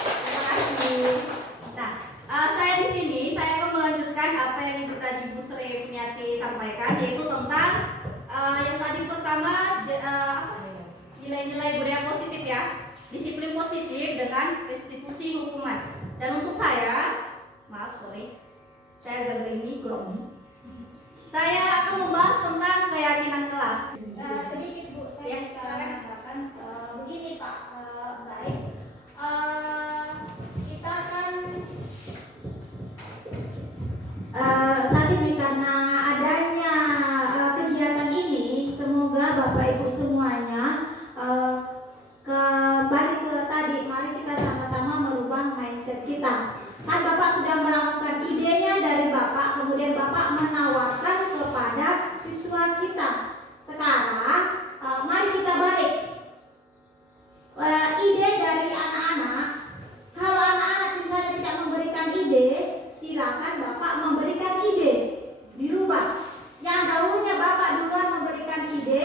Terima kasih. Nah, saya di sini saya akan melanjutkan apa yang tadi Bu Sri Punyati sampaikan, yaitu tentang yang tadi pertama nilai-nilai budaya positif ya. Disiplin positif dengan restitusi hukuman. Dan untuk saya agak gini kurang. Saya akan membahas tentang keyakinan kelas. Sedikit Bu, saya bisa mengatakan begini Pak, baik. Kita kan Saat ini karena adanya kegiatan ini, semoga Bapak Ibu semuanya kembali ke tadi, mari kita sama-sama merubah mindset kita. Kan Bapak sudah melakukan idenya dari Bapak, kemudian Bapak menawarkan kepada siswa kita. Sekarang mari kita balik. Ide dari anak-anak, kalau anak-anak misalnya tidak memberikan ide, silakan Bapak memberikan ide, dirubah. Yang dahulunya Bapak duluan memberikan ide,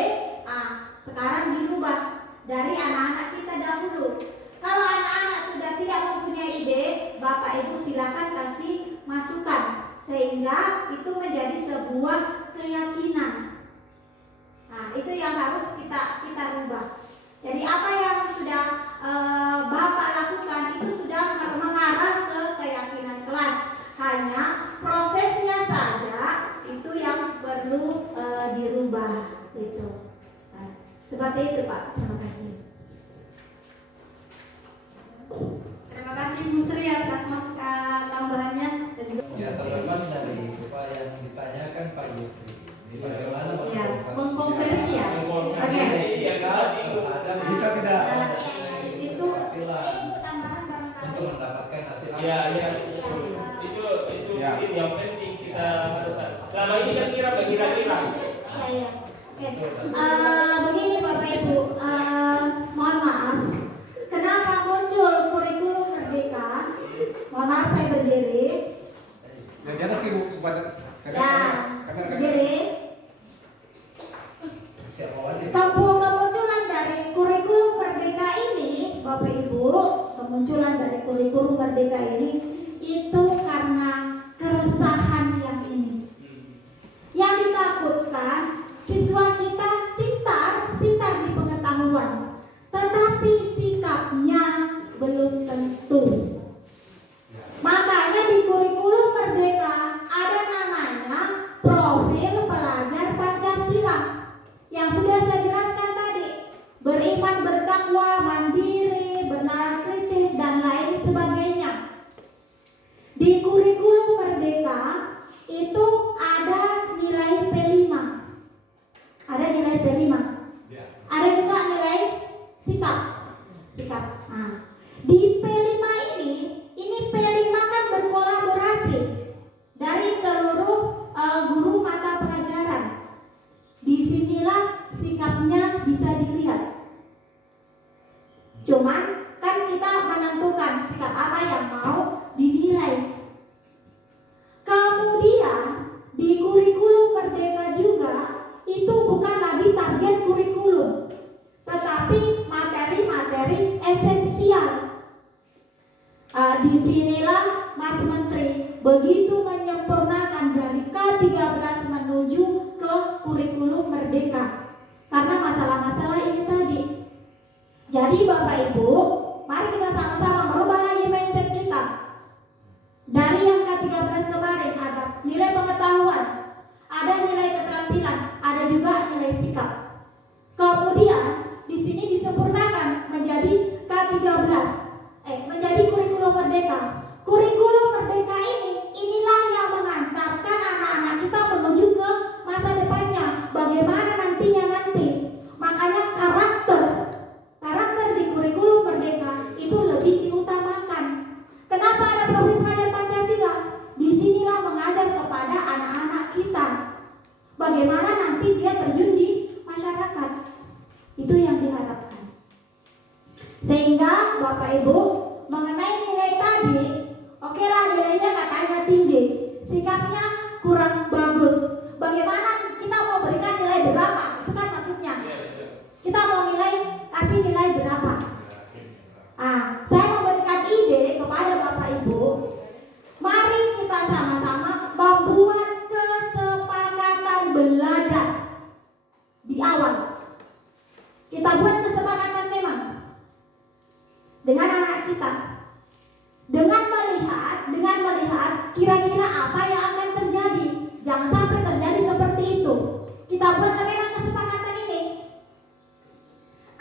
sekarang dirubah dari anak-anak kita dahulu. Kalau anak-anak sudah tidak mempunyai ide, Bapak Ibu silakan kasih masukan sehingga itu menjadi sebuah keyakinan. Nah, itu yang harus kita rubah. Jadi apa yang sudah Bapak lakukan itu sudah mengarah ke keyakinan kelas. Hanya prosesnya saja itu yang perlu dirubah. Gitu. Nah, seperti itu Pak. Terima kasih. terima kasih Bu Sri atas masukan tambahannya dan juga Ya, terlepas dari apa yang ditanyakan Pak Yusri, di bagaimana mengkonversi ya. Mengkonversi yang tadi ada Bisa tidak? Itu pilar Bu tambahan barangkali. untuk mendapatkan hasil ya apa? itu Ya. mungkin yang penting kita selama ini kan kira-kira. Iya. Oke. Begini Bapak Ibu, mohon maaf. Kenapa muncul kurikulum merdeka? Mohon maaf saya berdiri. Dan di atas ibu supaya Ya, berdiri. Siapa aja? Kemunculan dari kurikulum merdeka ini, Bapak Ibu, kemunculan dari kurikulum merdeka ini itu karena keresahan yang ini. Yang ditakutkan siswa kita pintar di pengetahuan, tetapi sikapnya belum tentu. Makanya di kurikulum merdeka ada namanya profil pelajar Pancasila yang sudah saya jelaskan tadi, beriman, bertakwa, mandiri, bernalar kritis, dan lain sebagainya. Di kurikulum merdeka itu ada nilai P5. Ada nilai P5. Ada juga nilai sikap. Nah, di P5 ini P5 kan berkolaborasi dari seluruh guru mata pelajaran. Disinilah sikapnya bisa dilihat. Cuman kan kita menentukan sikap apa yang mau dinilai. Kemudian di kurikulum merdeka juga itu bukan lagi target kurikulum, tetapi materi-materi esensial. Disinilah Mas Menteri begitu menyempurnakan dari K13 menuju ke kurikulum merdeka karena masalah-masalah ini tadi. Jadi Bapak Ibu, mari kita sama-sama merubah lagi mindset kita. Dari yang K13 kemarin ada nilai pengetahuan, ada nilai keterampilan, ada juga nilai sikap. Kemudian di sini disempurnakan menjadi K13, menjadi kurikulum merdeka. Kurikulum merdeka inilah yang mengantarkan anak-anak kita menuju ke masa depannya. Bagaimana nantinya nanti. Makanya karakter di kurikulum merdeka itu lebih diutamakan. Kenapa ada profil pelajar Pancasila? Disinilah mengajar kepada anak-anak kita bagaimana nanti dia terjun di masyarakat. Itu yang diharapkan. Sehingga Bapak Ibu mengenai nilai tadi, oke lah nilainya katanya tinggi, sikapnya kurang bagus. Bagaimana kita mau berikan nilai berapa? Itu kan maksudnya. Kita mau kasih nilai berapa? Saya memberikan ide kepada Bapak Ibu, mari kita sama-sama membuat kesepakatan belajar di awal. Kita buat kesepakatan memang dengan anak kita, dengan melihat kira-kira apa yang akan terjadi. Jangan sampai terjadi seperti itu. Kita buat memang kesepakatan ini.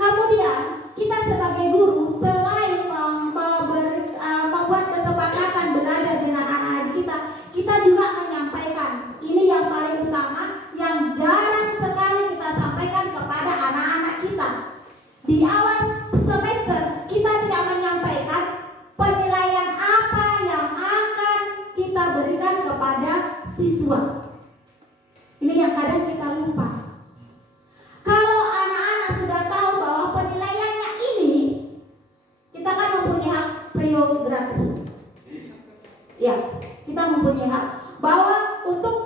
Kemudian kita sebagai guru selain membuat kesepakatan belajar dengan anak-anak kita juga menyampaikan. Ini yang paling utama, yang jarang sekali kita sampaikan kepada anak-anak kita. Di awal semester kita tidak menyampaikan penilaian apa yang akan kita berikan kepada siswa. Ini yang kadang kita lupa. Kalau anak-anak sudah tahu bahwa penilaiannya ini, kita kan mempunyai hak prerogatif. Ya, kita mempunyai hak bahwa untuk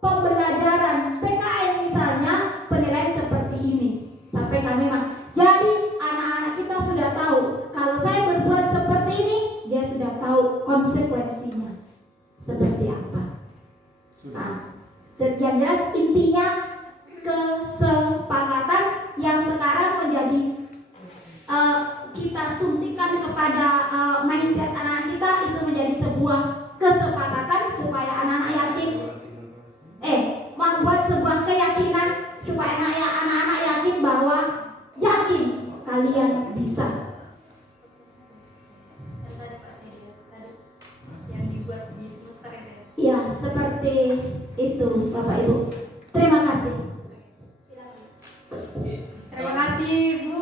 pembelajaran PKN misalnya penilaian seperti ini. Sampai kami jadi anak-anak kita sudah tahu kalau saya berbuat seperti ini, dia sudah tahu konsekuensinya seperti apa. Yang jelas intinya kesepakatan yang sekarang menjadi kita suntikan kepada mindset anak kita itu menjadi sebuah kesepakatan supaya anak-anak yakin, membuat sebuah keyakinan supaya anak-anak yakin bahwa yakin kalian bisa. Yang dibuat di poster itu. Ya, seperti itu Bapak Ibu. Terima kasih. Terima kasih Bu.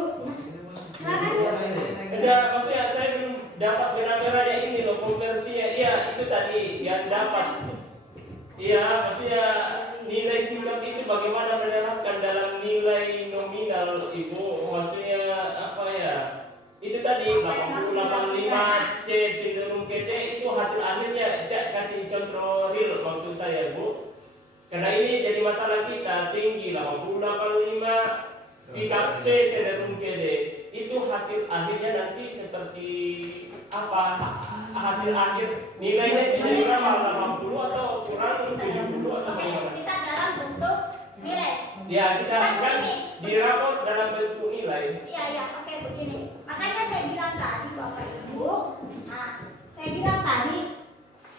Silakan Bu. Enggak, maksudnya saya belum dapat benar-benar ya ini loh konversinya. Iya, itu tadi yang dapat. Iya, maksudnya bagaimana menerapkan dalam nilai nominal Ibu? Maksudnya apa ya? Itu tadi 8085 C cenderung ke D itu hasil akhirnya. Kasih contoh real maksud saya Bu. Karena ini jadi masalah kita tinggi 8085 sikap C cenderung ke D. Itu hasil akhirnya nanti seperti apa? Hasil akhir nilainya itu jadi berapa? 80 atau kurang 70 atau Oke, bagaimana? kita dalam bentuk nilai. Ya kita kan di rapor dalam bentuk nilai. Iya, oke begini. Makanya saya bilang tadi Bapak Ibu, nah, saya bilang tadi,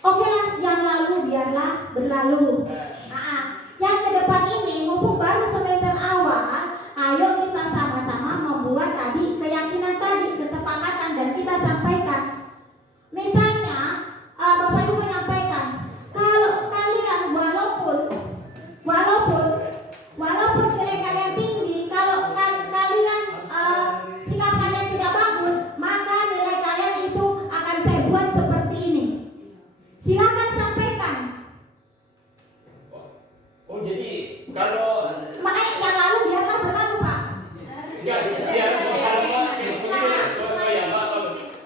Oke lah, yang lalu biarlah berlalu. Nah, yang ke depan ini mumpung baru semester awal, ayo kita sama-sama membuat tadi keyakinan tadi, kesepakatan dan kita sampaikan. Misalnya, Bapak Ibu menyampaikan, kalau kalian walaupun nilai kalian tinggi, kalau kalian sikap kalian tidak bagus, maka nilai kalian itu akan saya buat seperti ini. Silakan sampaikan. Oh jadi kalau Makanya yang lalu biarlah berlalu Pak.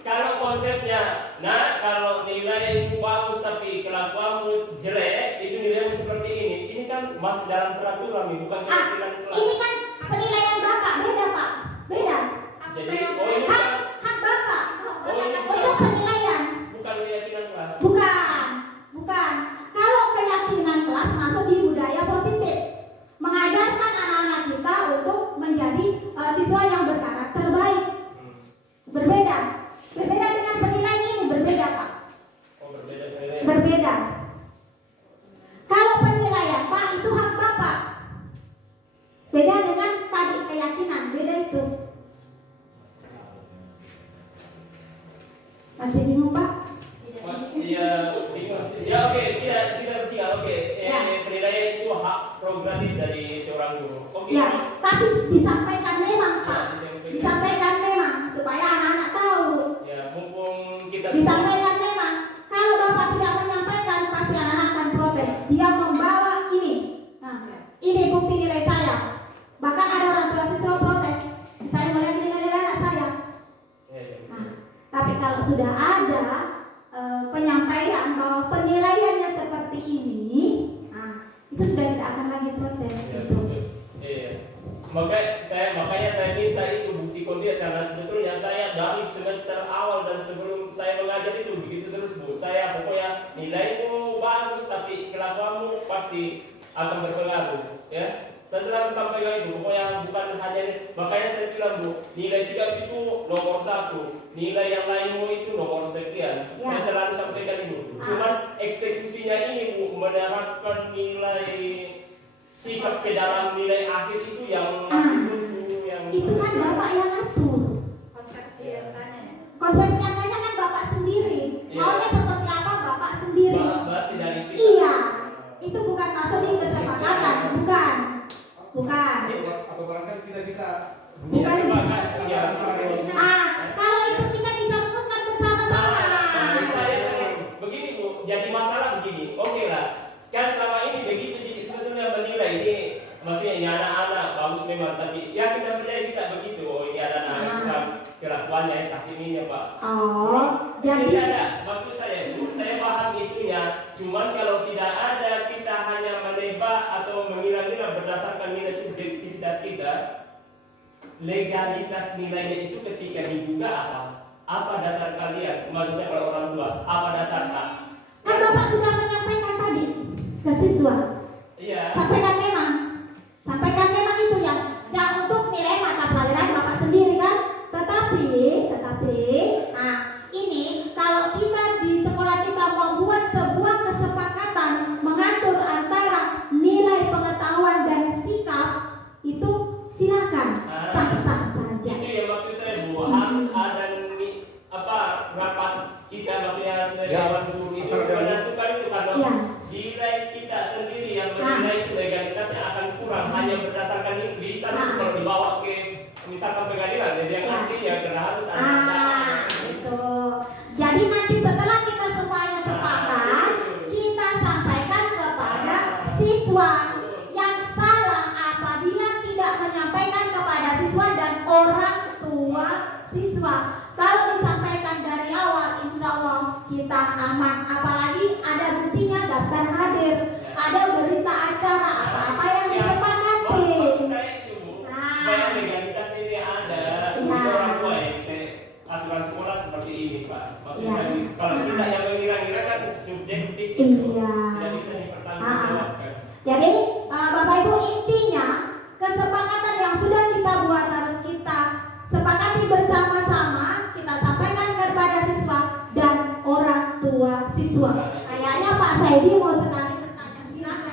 kalau konsepnya, nah kalau nilai bagus tapi kelakuanmu jelek, itu nilaimu seperti ini. Ini kan masih dalam peraturan, bukan keyakinan kelas. Ini kan penilaian Bapak, beda Pak, beda. Jadi ini kan Hak Bapak Oh, ini untuk penilaian. bukan keyakinan kelas. Bukan. Kalau keyakinan kelas masuk di budaya positif, mengajarkan anak-anak kita untuk menjadi siswa yang berkarakter baik. Berbeda dengan penilaian ini, berbeda Pak. Oh berbeda nilai. Berbeda. Kalau penilaian Pak itu hak Bapak. Beda dengan tadi keyakinan, beda itu. Masih bingung Pak? Iya, bingung sih. Ya oke, kita bersiap. Oke, Ya. penilaian itu hak prerogatif dari seorang guru. Oke. Ya, tapi disampaikan memang Pak. Ya, Disampaikan memang supaya anak-anak tahu. Ya, mumpung kita Disampaikan memang. Kalau Bapak tidak menyampaikan, pasti anak-anak akan protes. Dia membawa ini. Nah, ini bukti nilai saya. Bahkan ada orang tua siswa protes. Saya melihat nilai anak saya. Ya. Nah, tapi kalau sudah ada penyampaian bahwa penilaiannya seperti ini, nah, itu sudah tidak akan lagi protes. Ya, Gitu. iya. Makanya saya minta itu bukti konkret karena sebetulnya saya dari semester awal dan sebelum saya mengajar itu begitu terus Bu. Saya pokoknya nilaimu bagus tapi kelakuanmu pasti akan berpengaruh. Ya. Saya selalu sampaikan itu, pokoknya bukan hanya makanya saya bilang Bu, nilai sikap itu nomor 1, nilai yang lainmu itu nomor sekian. Ya. Saya selalu sampaikan itu. Cuman eksekusinya ini Bu, menerapkan nilai sikap ke dalam nilai akhir itu yang masih buntu, yang Itu kan Bapak yang atur. konversi yang tanya. Konversi yang lainnya kan Bapak sendiri. Iya. Maunya seperti apa Bapak sendiri. berarti dari kita. Iya. Itu bukan masuk di kesepakatan, bukan. Atau bahkan kita bisa Bukan. Ya. Kalau itu kita bisa rumuskan bersama-sama. Saya begini Bu, jadi masalah begini. Oke lah, kan selama ini begitu jadi sebetulnya menilai ini maksudnya ini anak-anak bagus memang tapi ya kita percaya kita begitu. Oh ini ada anak kelakuannya kasih ini ya Pak. Oh, Jadi jadi ada maksud saya Bu, saya paham itunya. Cuman kalau tidak ada kita hanya menebak atau mengira-ngira berdasarkan nilai subjektivitas kita, legalitas nilainya itu ketika dibuka apa? Apa dasar kalian? Maksudnya kalau orang tua, apa dasar Pak? kan Bapak sudah menyampaikan tadi ke siswa. Iya. Sampaikan memang itu yang untuk nilai mata pelajaran Bapak sendiri kan. Tetapi, nah ini kalau kita di sekolah kita membuat sebuah kesepakatan mengatur antara nilai pengetahuan dan sikap itu silakan sah-sah saja. Itu ya maksud saya Bu, harus ada rapat kita maksudnya dewan guru itu menentukan itu karena Iya. nilai kita sendiri yang menilai itu legalitasnya akan kurang hanya berdasarkan ini bisa kalau dibawa ke misalkan pengadilan jadi yang artinya karena harus ada Itu. Jadi nanti setelah kita semuanya sepakat, kita sampaikan kepada siswa yang salah Edi mau sekali bertanya, silakan.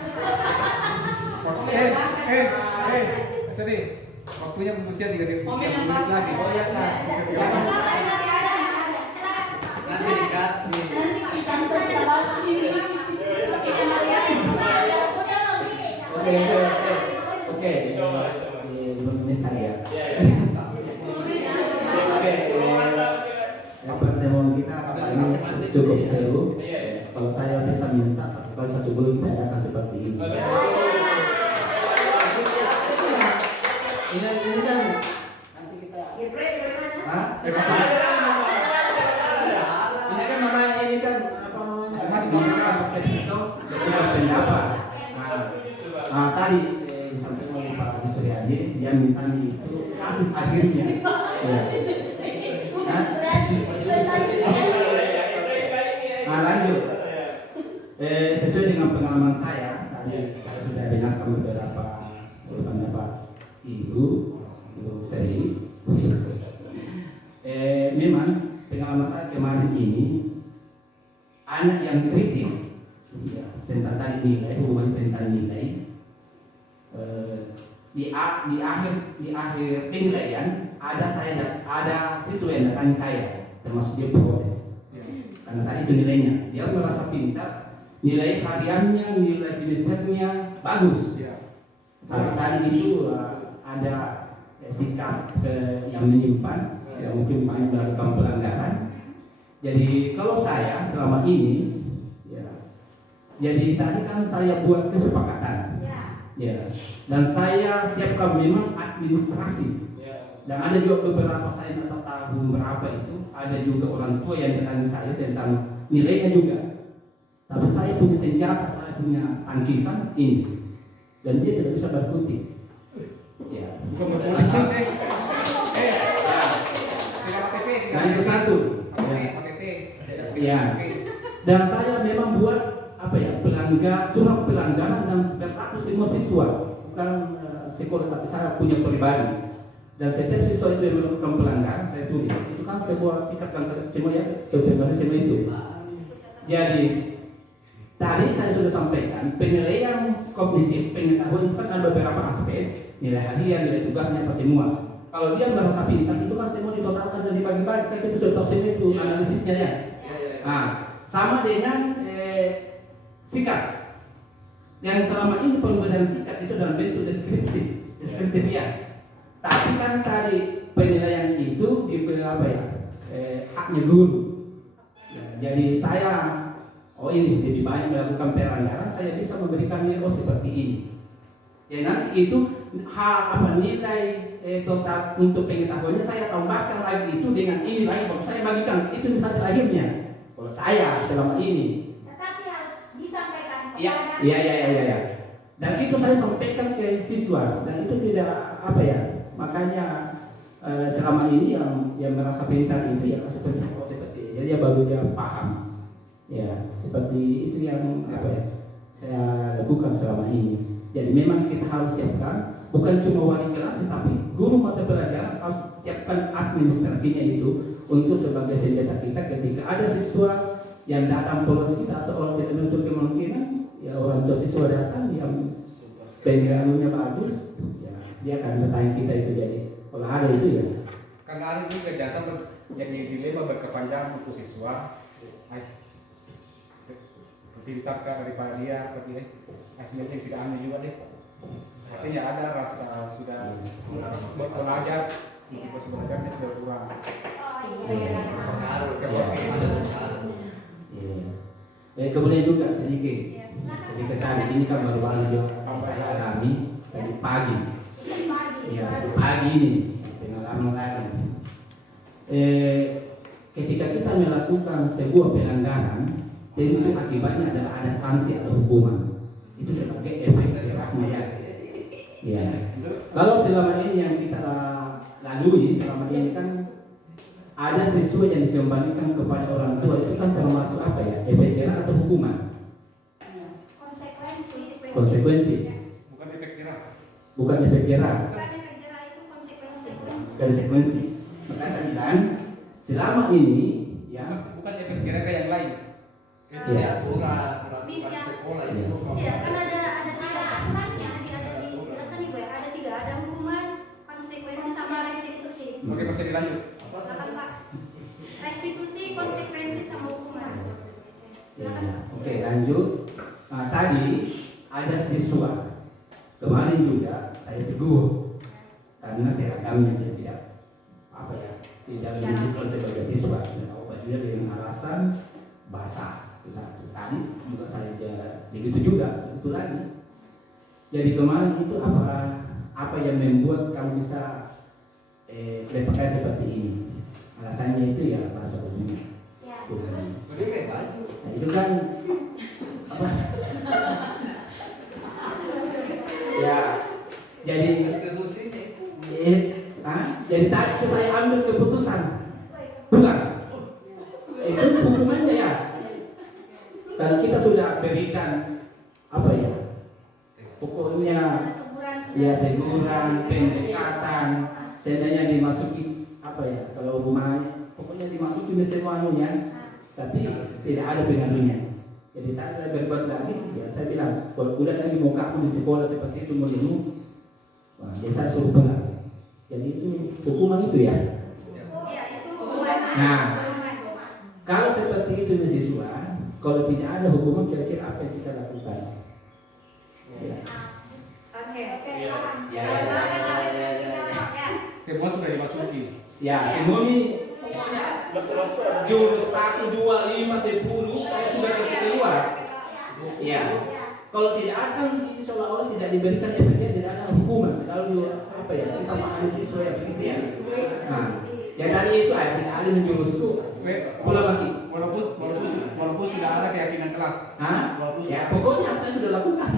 Sedih. Waktunya berusia 3 Komen menit apa? lagi. Oh ya kan. Nanti dekat nih. Oke. 5 menit saya. Ya, ya. Oke. Yang pertemuan kita kali ini cukup seru. Iya, iya. Kalau saya bisa minta satu bulan kita akan seperti ini. Ini kan nanti kita. Hah? Ini kan namanya ini kan apa namanya? Masing-masing itu berbeda pendapat. Tadi disampaikan oleh Pak Suryadi dia minta itu kasih akhirnya. Ya. Lanjut. Sesuai dengan pengalaman saya tadi saya sudah dengarkan beberapa pendapat Ibu Seri. Memang pengalaman saya kemarin ini anak yang kritis ya, tentang tadi nilai, hubungan tentang nilai di akhir penilaian ada siswa yang datang saya termasuk dia protes karena tadi itu nilainya dia merasa pintar, nilai hariannya, nilai semesternya bagus. Tapi tadi itu ada sikap yang menyimpan ya, mungkin banyak melakukan pelanggaran. Jadi kalau saya selama ini ya, jadi tadi kan saya buat kesepakatan ya, dan saya siapkan memang administrasi dan ada juga beberapa saya tidak tahu berapa itu, ada juga orang tua yang bertanya saya tentang nilainya juga, tapi saya punya senjata, saya punya tangkisan ini dan dia tidak bisa berkutik ya. Bukan berpolitik Nah itu satu ya. Dan saya memang buat apa ya, surat pelanggaran dan berlaku semua siswa, bukan sekolah, tapi saya punya pribadi. Dan setiap siswa itu yang melakukan pelanggaran saya tulis. Itu kan sebuah sikap dan semua ya, semua itu. Jadi tadi saya sudah sampaikan penilaian kognitif, pengetahuan itu kan ada beberapa aspek, nilai harian, nilai tugasnya apa semua. Kalau dia merasa pintar itu kan semua ditotalkan dan dibagi-bagi, kan itu sudah tahu semua itu analisisnya ya. Nah, sama dengan sikap yang selama ini pemberian sikap itu dalam bentuk deskriptif ya. Tapi kan tadi penilaian itu diberi apa ya, haknya guru ya, jadi saya ini lebih banyak melakukan pelanggaran, saya bisa memberikan nilai seperti ini ya. Nanti itu nilai total untuk pengetahuannya saya tambahkan lagi itu dengan ini lagi, kalau saya bagikan itu hasil akhirnya kalau saya selama ini. Tetapi harus disampaikan kepada Iya. Dan itu saya sampaikan ke siswa dan itu tidak apa ya, makanya selama ini yang merasa pintar itu ya seperti jadi ya baru dia paham ya, seperti itu yang apa ya saya lakukan selama ini. Jadi memang kita harus siapkan bukan cuma wali kelas, tapi guru mata pelajaran harus siapkan administrasinya itu untuk sebagai senjata kita ketika ada siswa yang datang polos kita atau orang tidak menutup kemungkinan ya, orang tua siswa datang yang penilaiannya bagus ya, dia akan bertanya kita itu. Jadi kalau ada itu ya karena ada juga jangan jadi dilema berkepanjangan untuk siswa. Pintar daripada dia, tapi akhirnya tidak aneh juga deh. Artinya ada rasa sudah buat belajar, untuk sebenarnya sudah kurang. Kemudian juga sedikit tadi ini kan baru juga apa saya alami tadi pagi. Ya, pagi ini pengalaman lagi. Ketika kita melakukan sebuah pelanggaran, tentu akibatnya adalah ada sanksi atau hukuman. Itu sebagai efek jeraknya ya. Ya. Kalau selama ini yang kita lalui selama ini kan ada siswa yang dikembalikan kepada orang tua, itu kan termasuk apa ya, efek jerak atau hukuman? Konsekuensi. Bukan efek jerak. Bukan efek jerak. itu konsekuensi. Konsekuensi. Maka saya bilang selama ini ya Bukan efek jerak yang lain. Itu peraturan sekolah itu. Tidak, kan ada tiga aturannya, ada dijelaskan Ibu ya, ada tiga, ada hukuman, konsekuensi sama restitusi. Oke, masih dilanjut. Silakan Pak. Restitusi, konsekuensi sama hukuman. Silakan Pak. Oke, lanjut. Tadi ada siswa. Kemarin juga saya tegur karena seragamnya dia tidak tidak dididik sebagai siswa. Dia dengan alasan basah. Itu satu. Tadi juga saya begitu juga. Itu lagi. Jadi kemarin itu apa yang membuat kamu bisa berpakaian seperti ini? Alasannya itu ya bahasa umumnya. Ya. Jadi kayak baju. Nah, itu kan apa? Ya, jadi Restitusinya. jadi tadi itu saya ambil keputusan, bukan? Itu hukumannya ya. Kalau kita sudah berikan apa ya? Pokoknya ya teguran, pendekatan, seandainya dimasuki apa ya? Kalau rumah, pokoknya dimasuki semuanya, tapi tidak ada pengadunya. Jadi tak ada berbuat lagi, ya saya bilang, kalau udah lagi mau kamu di sekolah seperti itu mau dulu, wah, ya saya suruh pulang. Jadi itu hukuman itu ya. Ya, itu hukuman. Nah, kalau seperti itu siswa, kalau tidak ada hukuman kira-kira apa yang kita lakukan? Ya. Oke. Ya. Semua sudah dimasuki. Ya, semua ini pokoknya jurus 1, 2, 5, 10 saya sudah kasih keluar. Ya. Kalau tidak akan ini seolah-olah tidak diberikan efeknya, tidak ada hukuman. Kalau apa ya kita pahami siswa yang begitu ya. Nah, ya tadi itu tidak ada menjurusku. Pulang lagi. Walaupun sudah ada keyakinan kelas. Ya pokoknya saya sudah lakukan.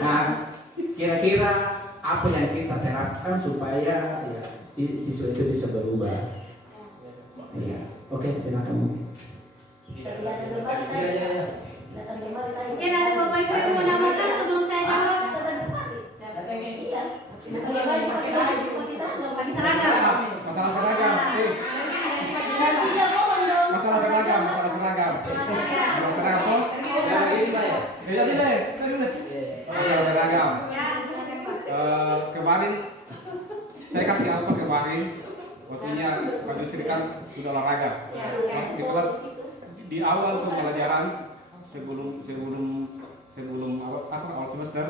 Nah, kira-kira apa yang kita terapkan supaya ya siswa itu bisa berubah. Iya. Oke, silakan. Mungkin ada Bapak Ibu yang mau menambahkan sebelum saya jawab. Pakai seragam. Masalah seragam. Masalah seragam. Seragam. Kemarin saya kasih apa kemarin? Waktunya kami serikat sudah olahraga. Masuk di kelas di awal pembelajaran sebelum awal semester.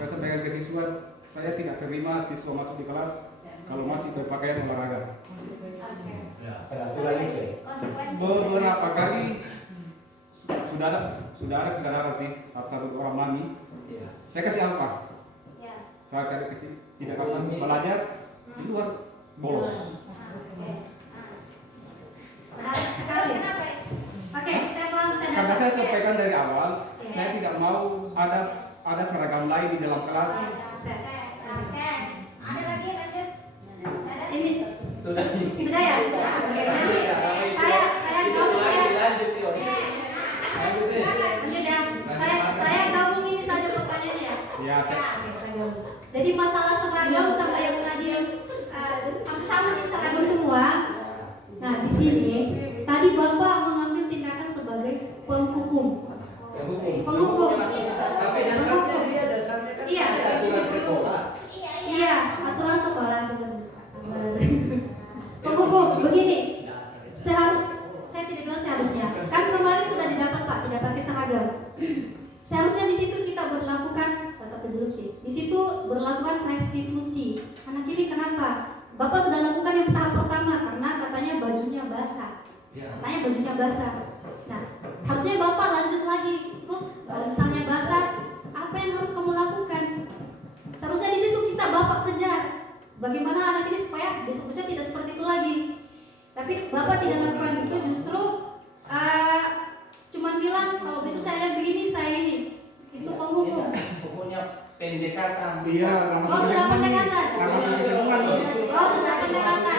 Saya sampaikan ke siswa, saya tidak terima siswa masuk di kelas kalau masih berpakaian olahraga. Beberapa kali sudah ada kesadaran sih satu orang mami. Saya kasih apa? Saya kasih tidak kasih belajar di luar bolos. Oke, saya paham. Karena saya sampaikan dari awal, saya tidak mau ada seragam lain di dalam kelas. Oke. Ada lagi lanjut. Ini Sudah sudah ya? Oke, nanti saya gabung ya. Lanjut ya. Saya gabung ini saja pertanyaannya ya. Ya, Jadi masalah seragam sama yang tadi sama sih seragam semua. Nah di sini tadi Bapak mengambil tindakan sebagai penghukum. Penghukum. Tapi dasarnya kan Iya. aturan sekolah. Iya, aturan sekolah. Penghukum begini. Saya tidak bilang seharusnya. Kan kemarin sudah didapat Pak, tidak pakai seragam. Seharusnya di situ kita berlakukan belum sih. Di situ berlakukan restitusi. Anak ini kenapa? Bapak sudah lakukan yang tahap pertama karena katanya bajunya basah. Katanya bajunya basah. Nah, harusnya Bapak lanjut lagi. Terus kalau misalnya basah, apa yang harus kamu lakukan? Seharusnya di situ kita Bapak kejar. Bagaimana anak ini supaya besok-besok tidak seperti itu lagi. Tapi Bapak tidak lakukan itu, justru cuman bilang kalau besok saya lihat begini, saya ini. Itu penghukum. Pokoknya pendekatan. Iya, Oh, sudah pendekatan. Oh, sudah pendekatan.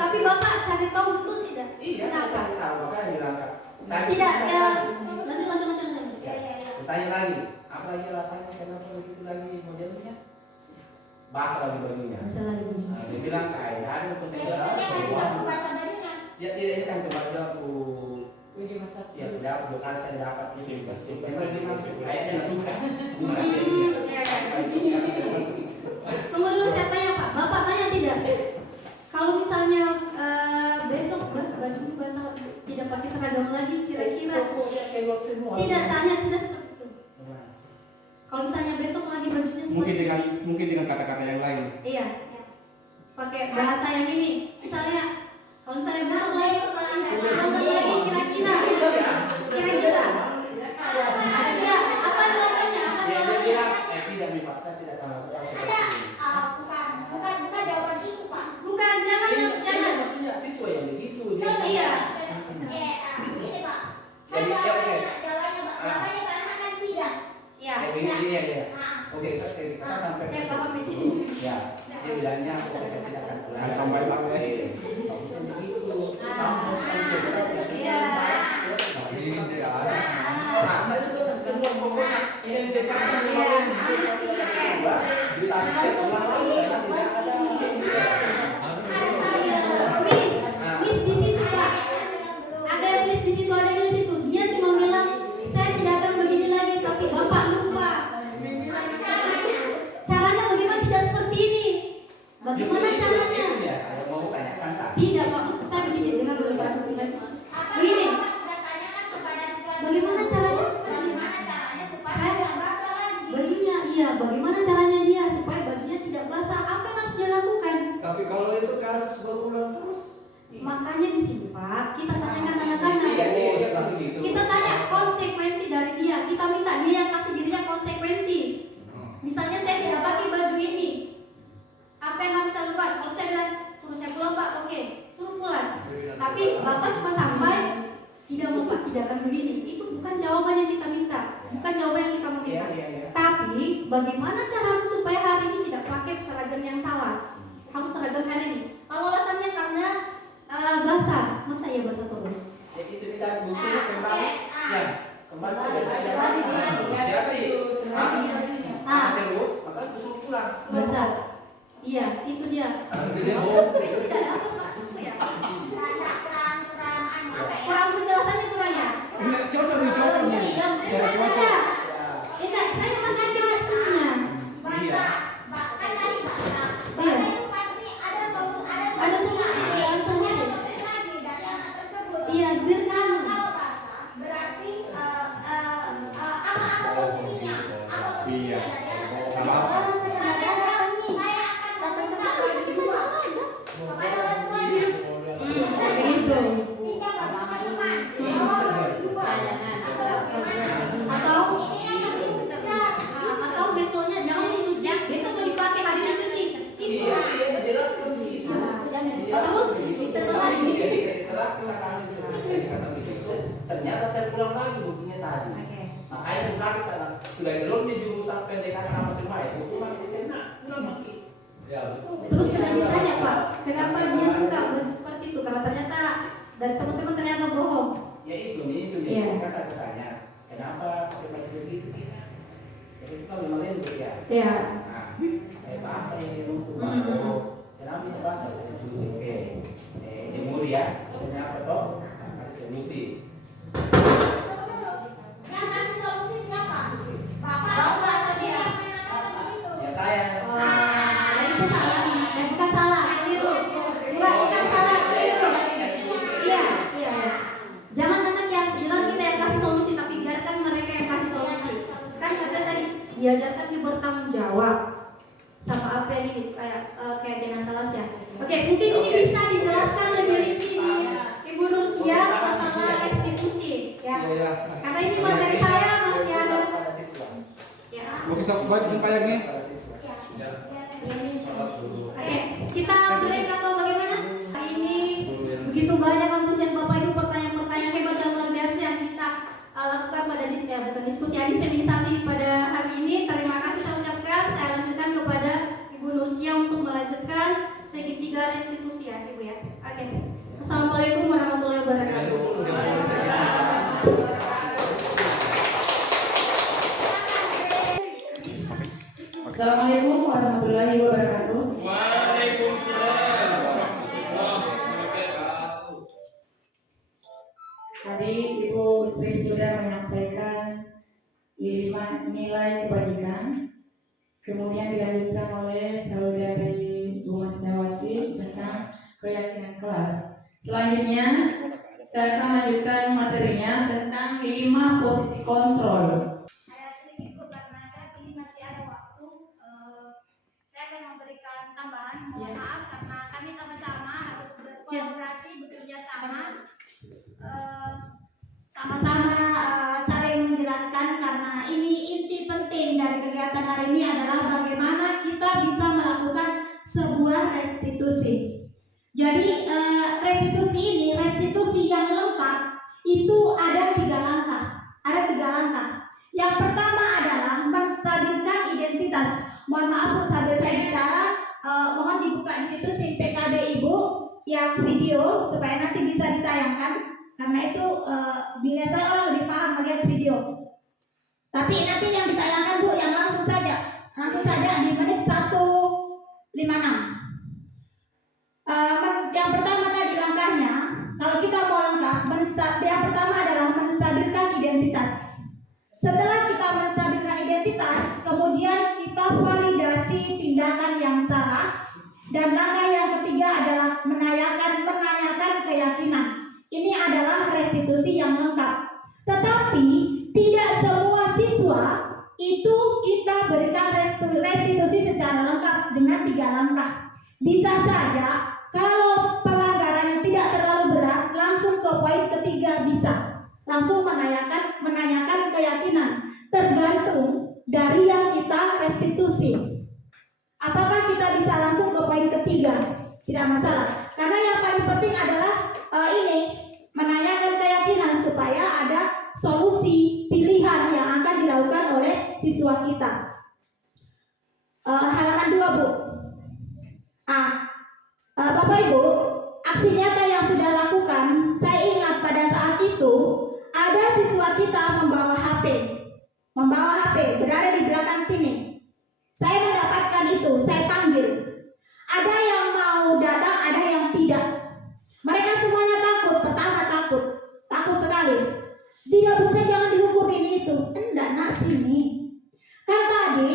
Tapi Bapak cari tahu betul tidak? Iya, saya tahu makanya bilang Kak. Tidak, ya. Lanjut. Tanya lagi, apa lagi alasannya kenapa begitu lagi modelnya? Basah lagi bajunya. Masalah ini. Dia bilang kayak ada Saya ada satu bahasa dari Ya tidak ini kan kemarin aku ya dapat bukan saya dapat ini saya suka. Tunggu dulu, saya tanya Pak. Bapak tanya tidak? Kalau misalnya besok baju basah tidak pakai seragam lagi, kira-kira tidak tanya, tidak seperti itu. Kalau misalnya besok lagi bajunya seperti Mungkin dengan kata-kata yang lain. iya, pakai bahasa yang ini. Misalnya kalau misalnya besok lagi kira-kira apa jawabannya? Dia bilang tidak dipaksa, tidak tahu. Bukan jawaban itu, Pak. Bukan, jangan. Maksudnya siswa yang begitu. Iya. Ini, Pak. Jadi ya oke. Jawabannya karena kan tidak. Iya. Iya. Oke, saya sampai. Saya paham ini. Ya, dia bilangnya saya tidak akan pulang. Tambah lagi. Bagusnya begitu. Iya. Nah, saya sudah kasih kedua pokoknya identitasnya Miss di situ Pak. Ada Miss di situ, ada di situ. Dia cuma bilang saya tidak akan begini lagi, tapi Bapak lupa. Caranya bagaimana tidak seperti ini? Bagaimana caranya? Saya mau tanyakan tak? Tidak Pak, maksud saya begini dengan berbahasa begini. Bagaimana caranya supaya tidak basah lagi? bajunya? Iya, bagaimana caranya dia supaya bajunya tidak basah? Apa yang harus dia lakukan? Tapi kalau itu kasus berulang terus, Makanya di sini Pak, kita tanyakan anak-anak. Kita tanya konsekuensi dari dia. Kita minta dia yang kasih dirinya konsekuensi. Misalnya saya tidak pakai baju ini, apa yang harus saya lakukan? Kalau saya bilang suruh saya pulang Pak, oke, suruh pulang. Tapi Bapak cuma sampai tidak mau Pak, tidak akan begini. Itu bukan jawaban yang kita minta, bukan jawaban yang kita mau minta. Tapi bagaimana cara supaya hari ini tidak pakai seragam yang salah? Harus seragam hari ini. Kalau alasannya karena basah, masa iya basah terus? ya itu kita buktinya kembali. Ya, kembali ada terus, maka suruh pulang. Basah. Iya, itu dia. Oh, Tidak apa maksudku ya? Kurang penjelasannya kurang ya? Contoh nih. Tidak, saya mengaji maksudnya. Basah. Kan tadi basah. Basah itu pasti ada solusi lagi dari anak tersebut. Iya, biar kamu. Kalau basah berarti apa solusinya? Apa solusinya dari anak tersebut? Saya akan datang ke Bapak kedua kepada orang tuanya. Begitu. Jika Bapak teman, Atau besoknya jangan dicuci, besok mau dipakai hari ini cuci. Itu. jelas seperti itu. Terus setelah ini. Setelah pelaksanaan seperti kata begitu, ternyata terpulang lagi buktinya tadi. Makanya dikasih karena sudah belum di jurusan pendekatan apa semua itu hukuman kena pulang lagi. Ya betul. Terus sudah ditanya Pak, kenapa dia suka baju seperti itu? Karena ternyata dari teman-teman ternyata bohong. Ya itu Iya. kan saya tanya, kenapa pakai baju begitu kita? Jadi kita memang lembut ya. Iya. Nah, kayak bahasa ini untuk bangko, kenapa bisa bahasa solusi? Oke, jemur ya, ternyata toh kasih solusi. yang kasih solusi siapa? Bapak atau dia? Ya saya. Itu salah, dan bukan salah, keliru. Bukan salah, keliru. Iya. Jangan anak yang bilang kita yang kasih solusi, tapi biarkan mereka yang kasih solusi. Kan kata tadi diajarkan dia bertanggung jawab sama apa yang ini kayak dengan kelas ya. Oke, mungkin ini bisa dijelaskan lebih rinci di Ibu Nursia masalah restitusi ya. Karena ini materi saya masih ada. Pada siswa. Ya. Oke, buat disampaikan nih. Pada siswa. Oke, kita break atau bagaimana? Hari ini begitu banyak antusias Bapak Ibu pertanyaan-pertanyaan hebat dan luar biasa yang kita lakukan pada diskusi diseminisasi pada hari ini. Terima kasih saya ucapkan. Saya lanjutkan kepada Ibu Nursia untuk melanjutkan segitiga restitusi ya Ibu ya. Oke. Assalamualaikum warahmatullahi wabarakatuh. Assalamualaikum warahmatullahi wabarakatuh. Waalaikumsalam warahmatullahi wabarakatuh. nilai kebajikan, kemudian dilanjutkan oleh saudari Bu Masnawati tentang keyakinan kelas. Selanjutnya saya akan lanjutkan materinya tentang 5 posisi kontrol. Saya sedikit Bu, karena saat ini masih ada waktu. Saya akan memberikan tambahan. Mohon maaf karena kami sama-sama harus berkolaborasi, bekerja sama, sama-sama saling menjelaskan, karena ini inti penting dari kegiatan hari ini adalah bagaimana kita bisa melakukan sebuah restitusi. Jadi restitusi ini, restitusi yang lengkap itu ada 3 langkah. Ada 3 langkah. Yang pertama adalah menstabilkan identitas. Mohon maaf Bu, sambil saya bicara, mohon dibuka di situ SIM PKB Ibu yang video supaya nanti bisa ditayangkan. Karena itu biasanya orang lebih paham melihat video. Tapi nanti yang ditayangkan Bu yang langsung saja di menit 1:56. Yang pertama tadi langkahnya, kalau kita mau lengkap, yang pertama adalah menstabilkan identitas. Setelah kita menstabilkan identitas, kemudian kita validasi tindakan yang salah, dan langkah yang ketiga adalah menanyakan keyakinan. Ini adalah restitusi yang lengkap. Tetapi tidak semua siswa itu kita berikan restitusi secara lengkap dengan 3 langkah. Bisa saja kalau pelanggaran tidak terlalu berat, langsung ke poin ketiga bisa. Langsung menanyakan keyakinan. Tergantung dari yang kita restitusi. Apakah kita bisa langsung ke poin ketiga? Tidak masalah. Karena yang paling penting adalah menanyakan keyakinan supaya ada solusi pilihan yang akan dilakukan oleh siswa kita. Halaman 2 Bu. Bapak Ibu, aksi nyata yang sudah lakukan, saya ingat pada saat itu ada siswa kita membawa HP berada di belakang sini. Saya mendapatkan itu, saya panggil. Ada yang mau datang, ada yang tidak. Mereka semuanya takut, pertama takut sekali. Tidak bisa, jangan dihukum ini itu. Enggak, nak sini. Kan tadi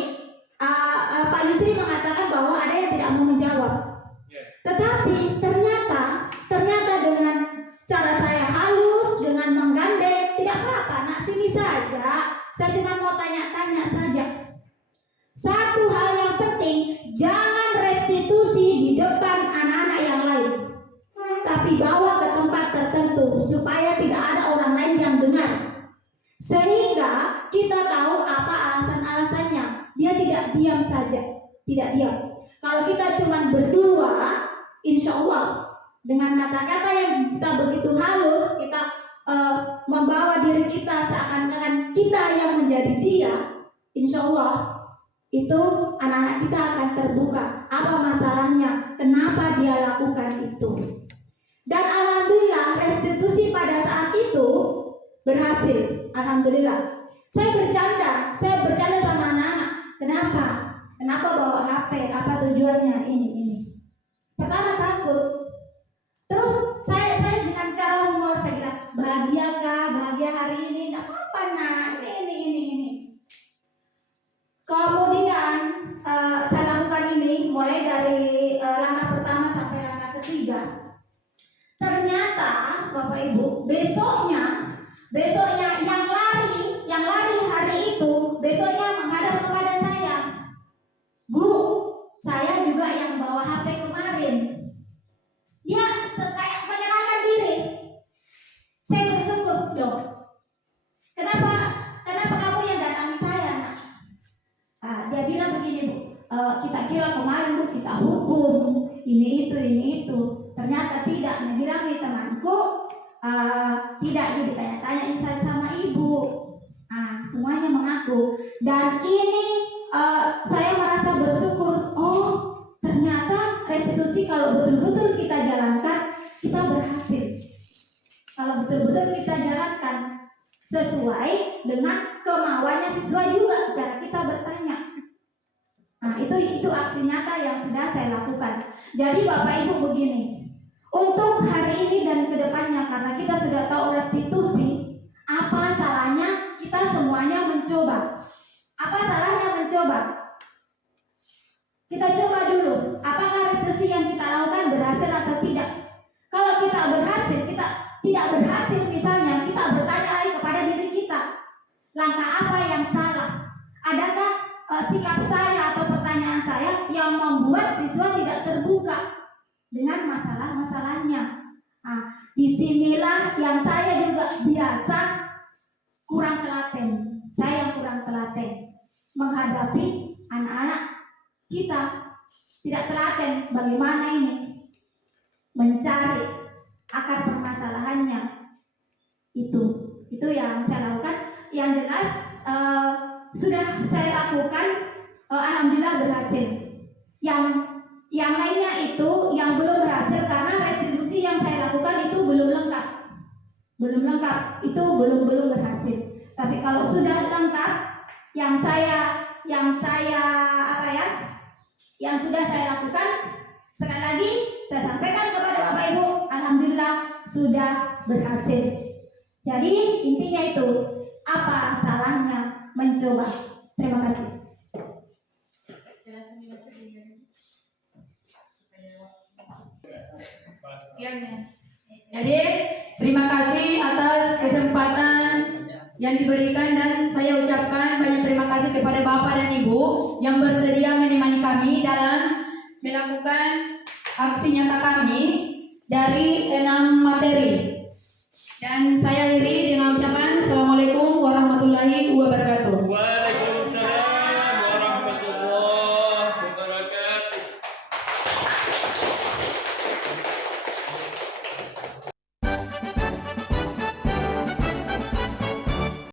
Pak Yusri mengatakan bahwa ada yang tidak mau menjawab. Tetapi ternyata dengan cara saya halus, dengan menggandeng, tidak apa-apa, nak sini saja. Saya cuma mau tanya-tanya saja. Satu hal yang penting, jangan restitusi di depan anak-anak yang lain, tapi bawa ke tempat tertentu supaya tidak ada orang lain yang dengar, sehingga kita tahu apa alasan-alasannya. Dia tidak diam saja, tidak diam. Kalau kita cuma berdua, insya Allah dengan kata-kata yang kita begitu halus, kita membawa diri kita seakan-akan kita yang menjadi dia, insya Allah itu anak-anak kita akan terbuka apa masalahnya, kenapa dia lakukan itu. Dan alhamdulillah restitusi pada saat itu berhasil, alhamdulillah. Saya bercanda sama anak-anak, kenapa bawa HP, apa tujuannya ini. Pertama takut. Terus saya dengan cara humor saya bilang, bahagia hari ini, tidak apa-apa nak, ini. Kemudian saya lakukan ini mulai dari langkah pertama sampai langkah ketiga. Ternyata Bapak Ibu, besoknya yang lari hari itu, besoknya menghadap kepada saya, Bu, saya juga yang bawa HP kemarin. Dia kayak menyerahkan diri. Saya bersyukur dong. Kenapa kamu yang datangi saya, nak? Dia bilang begini, Bu, kita kira kemarin Bu kita hukum ini itu. Ternyata tidak. Mengirangi temanku, tidak, jadi tanya-tanyain saya sama ibu. Semuanya mengaku. Dan ini saya merasa bersyukur. Oh, ternyata restitusi kalau betul-betul kita jalankan, kita berhasil. Kalau betul-betul kita jalankan sesuai dengan kemauannya siswa juga, cara kita bertanya. Itu aksi nyata yang sudah saya lakukan. Jadi Bapak Ibu begini, untuk hari ini dan kedepannya, karena kita sudah tahu restitusi, apa salahnya kita semuanya mencoba. Apa salahnya mencoba? Kita coba dulu, apakah restitusi yang kita lakukan berhasil atau tidak. Kalau kita berhasil, kita tidak berhasil misalnya, kita bertanya lagi kepada diri kita, langkah apa yang salah? Adakah sikap saya atau pertanyaan saya yang membuat siswa tidak terbuka dengan masalah-masalahnya? Nah, disinilah yang saya juga biasa kurang telaten. Saya yang kurang telaten menghadapi anak-anak kita, tidak telaten bagaimana ini mencari akar permasalahannya. Itu yang saya lakukan. Yang jelas sudah saya lakukan, alhamdulillah berhasil. Yang lainnya itu yang belum berhasil karena restitusi yang saya lakukan itu belum lengkap, itu belum berhasil. Tapi kalau sudah lengkap, yang sudah saya lakukan, sekali lagi saya sampaikan kepada Bapak Ibu, alhamdulillah sudah berhasil. Jadi intinya itu, apa salahnya mencoba? Terima kasih. Jadi terima kasih atas kesempatan yang diberikan, dan saya ucapkan banyak terima kasih kepada Bapak dan Ibu yang bersedia menemani kami dalam melakukan aksi nyata kami dari 6 materi. Dan saya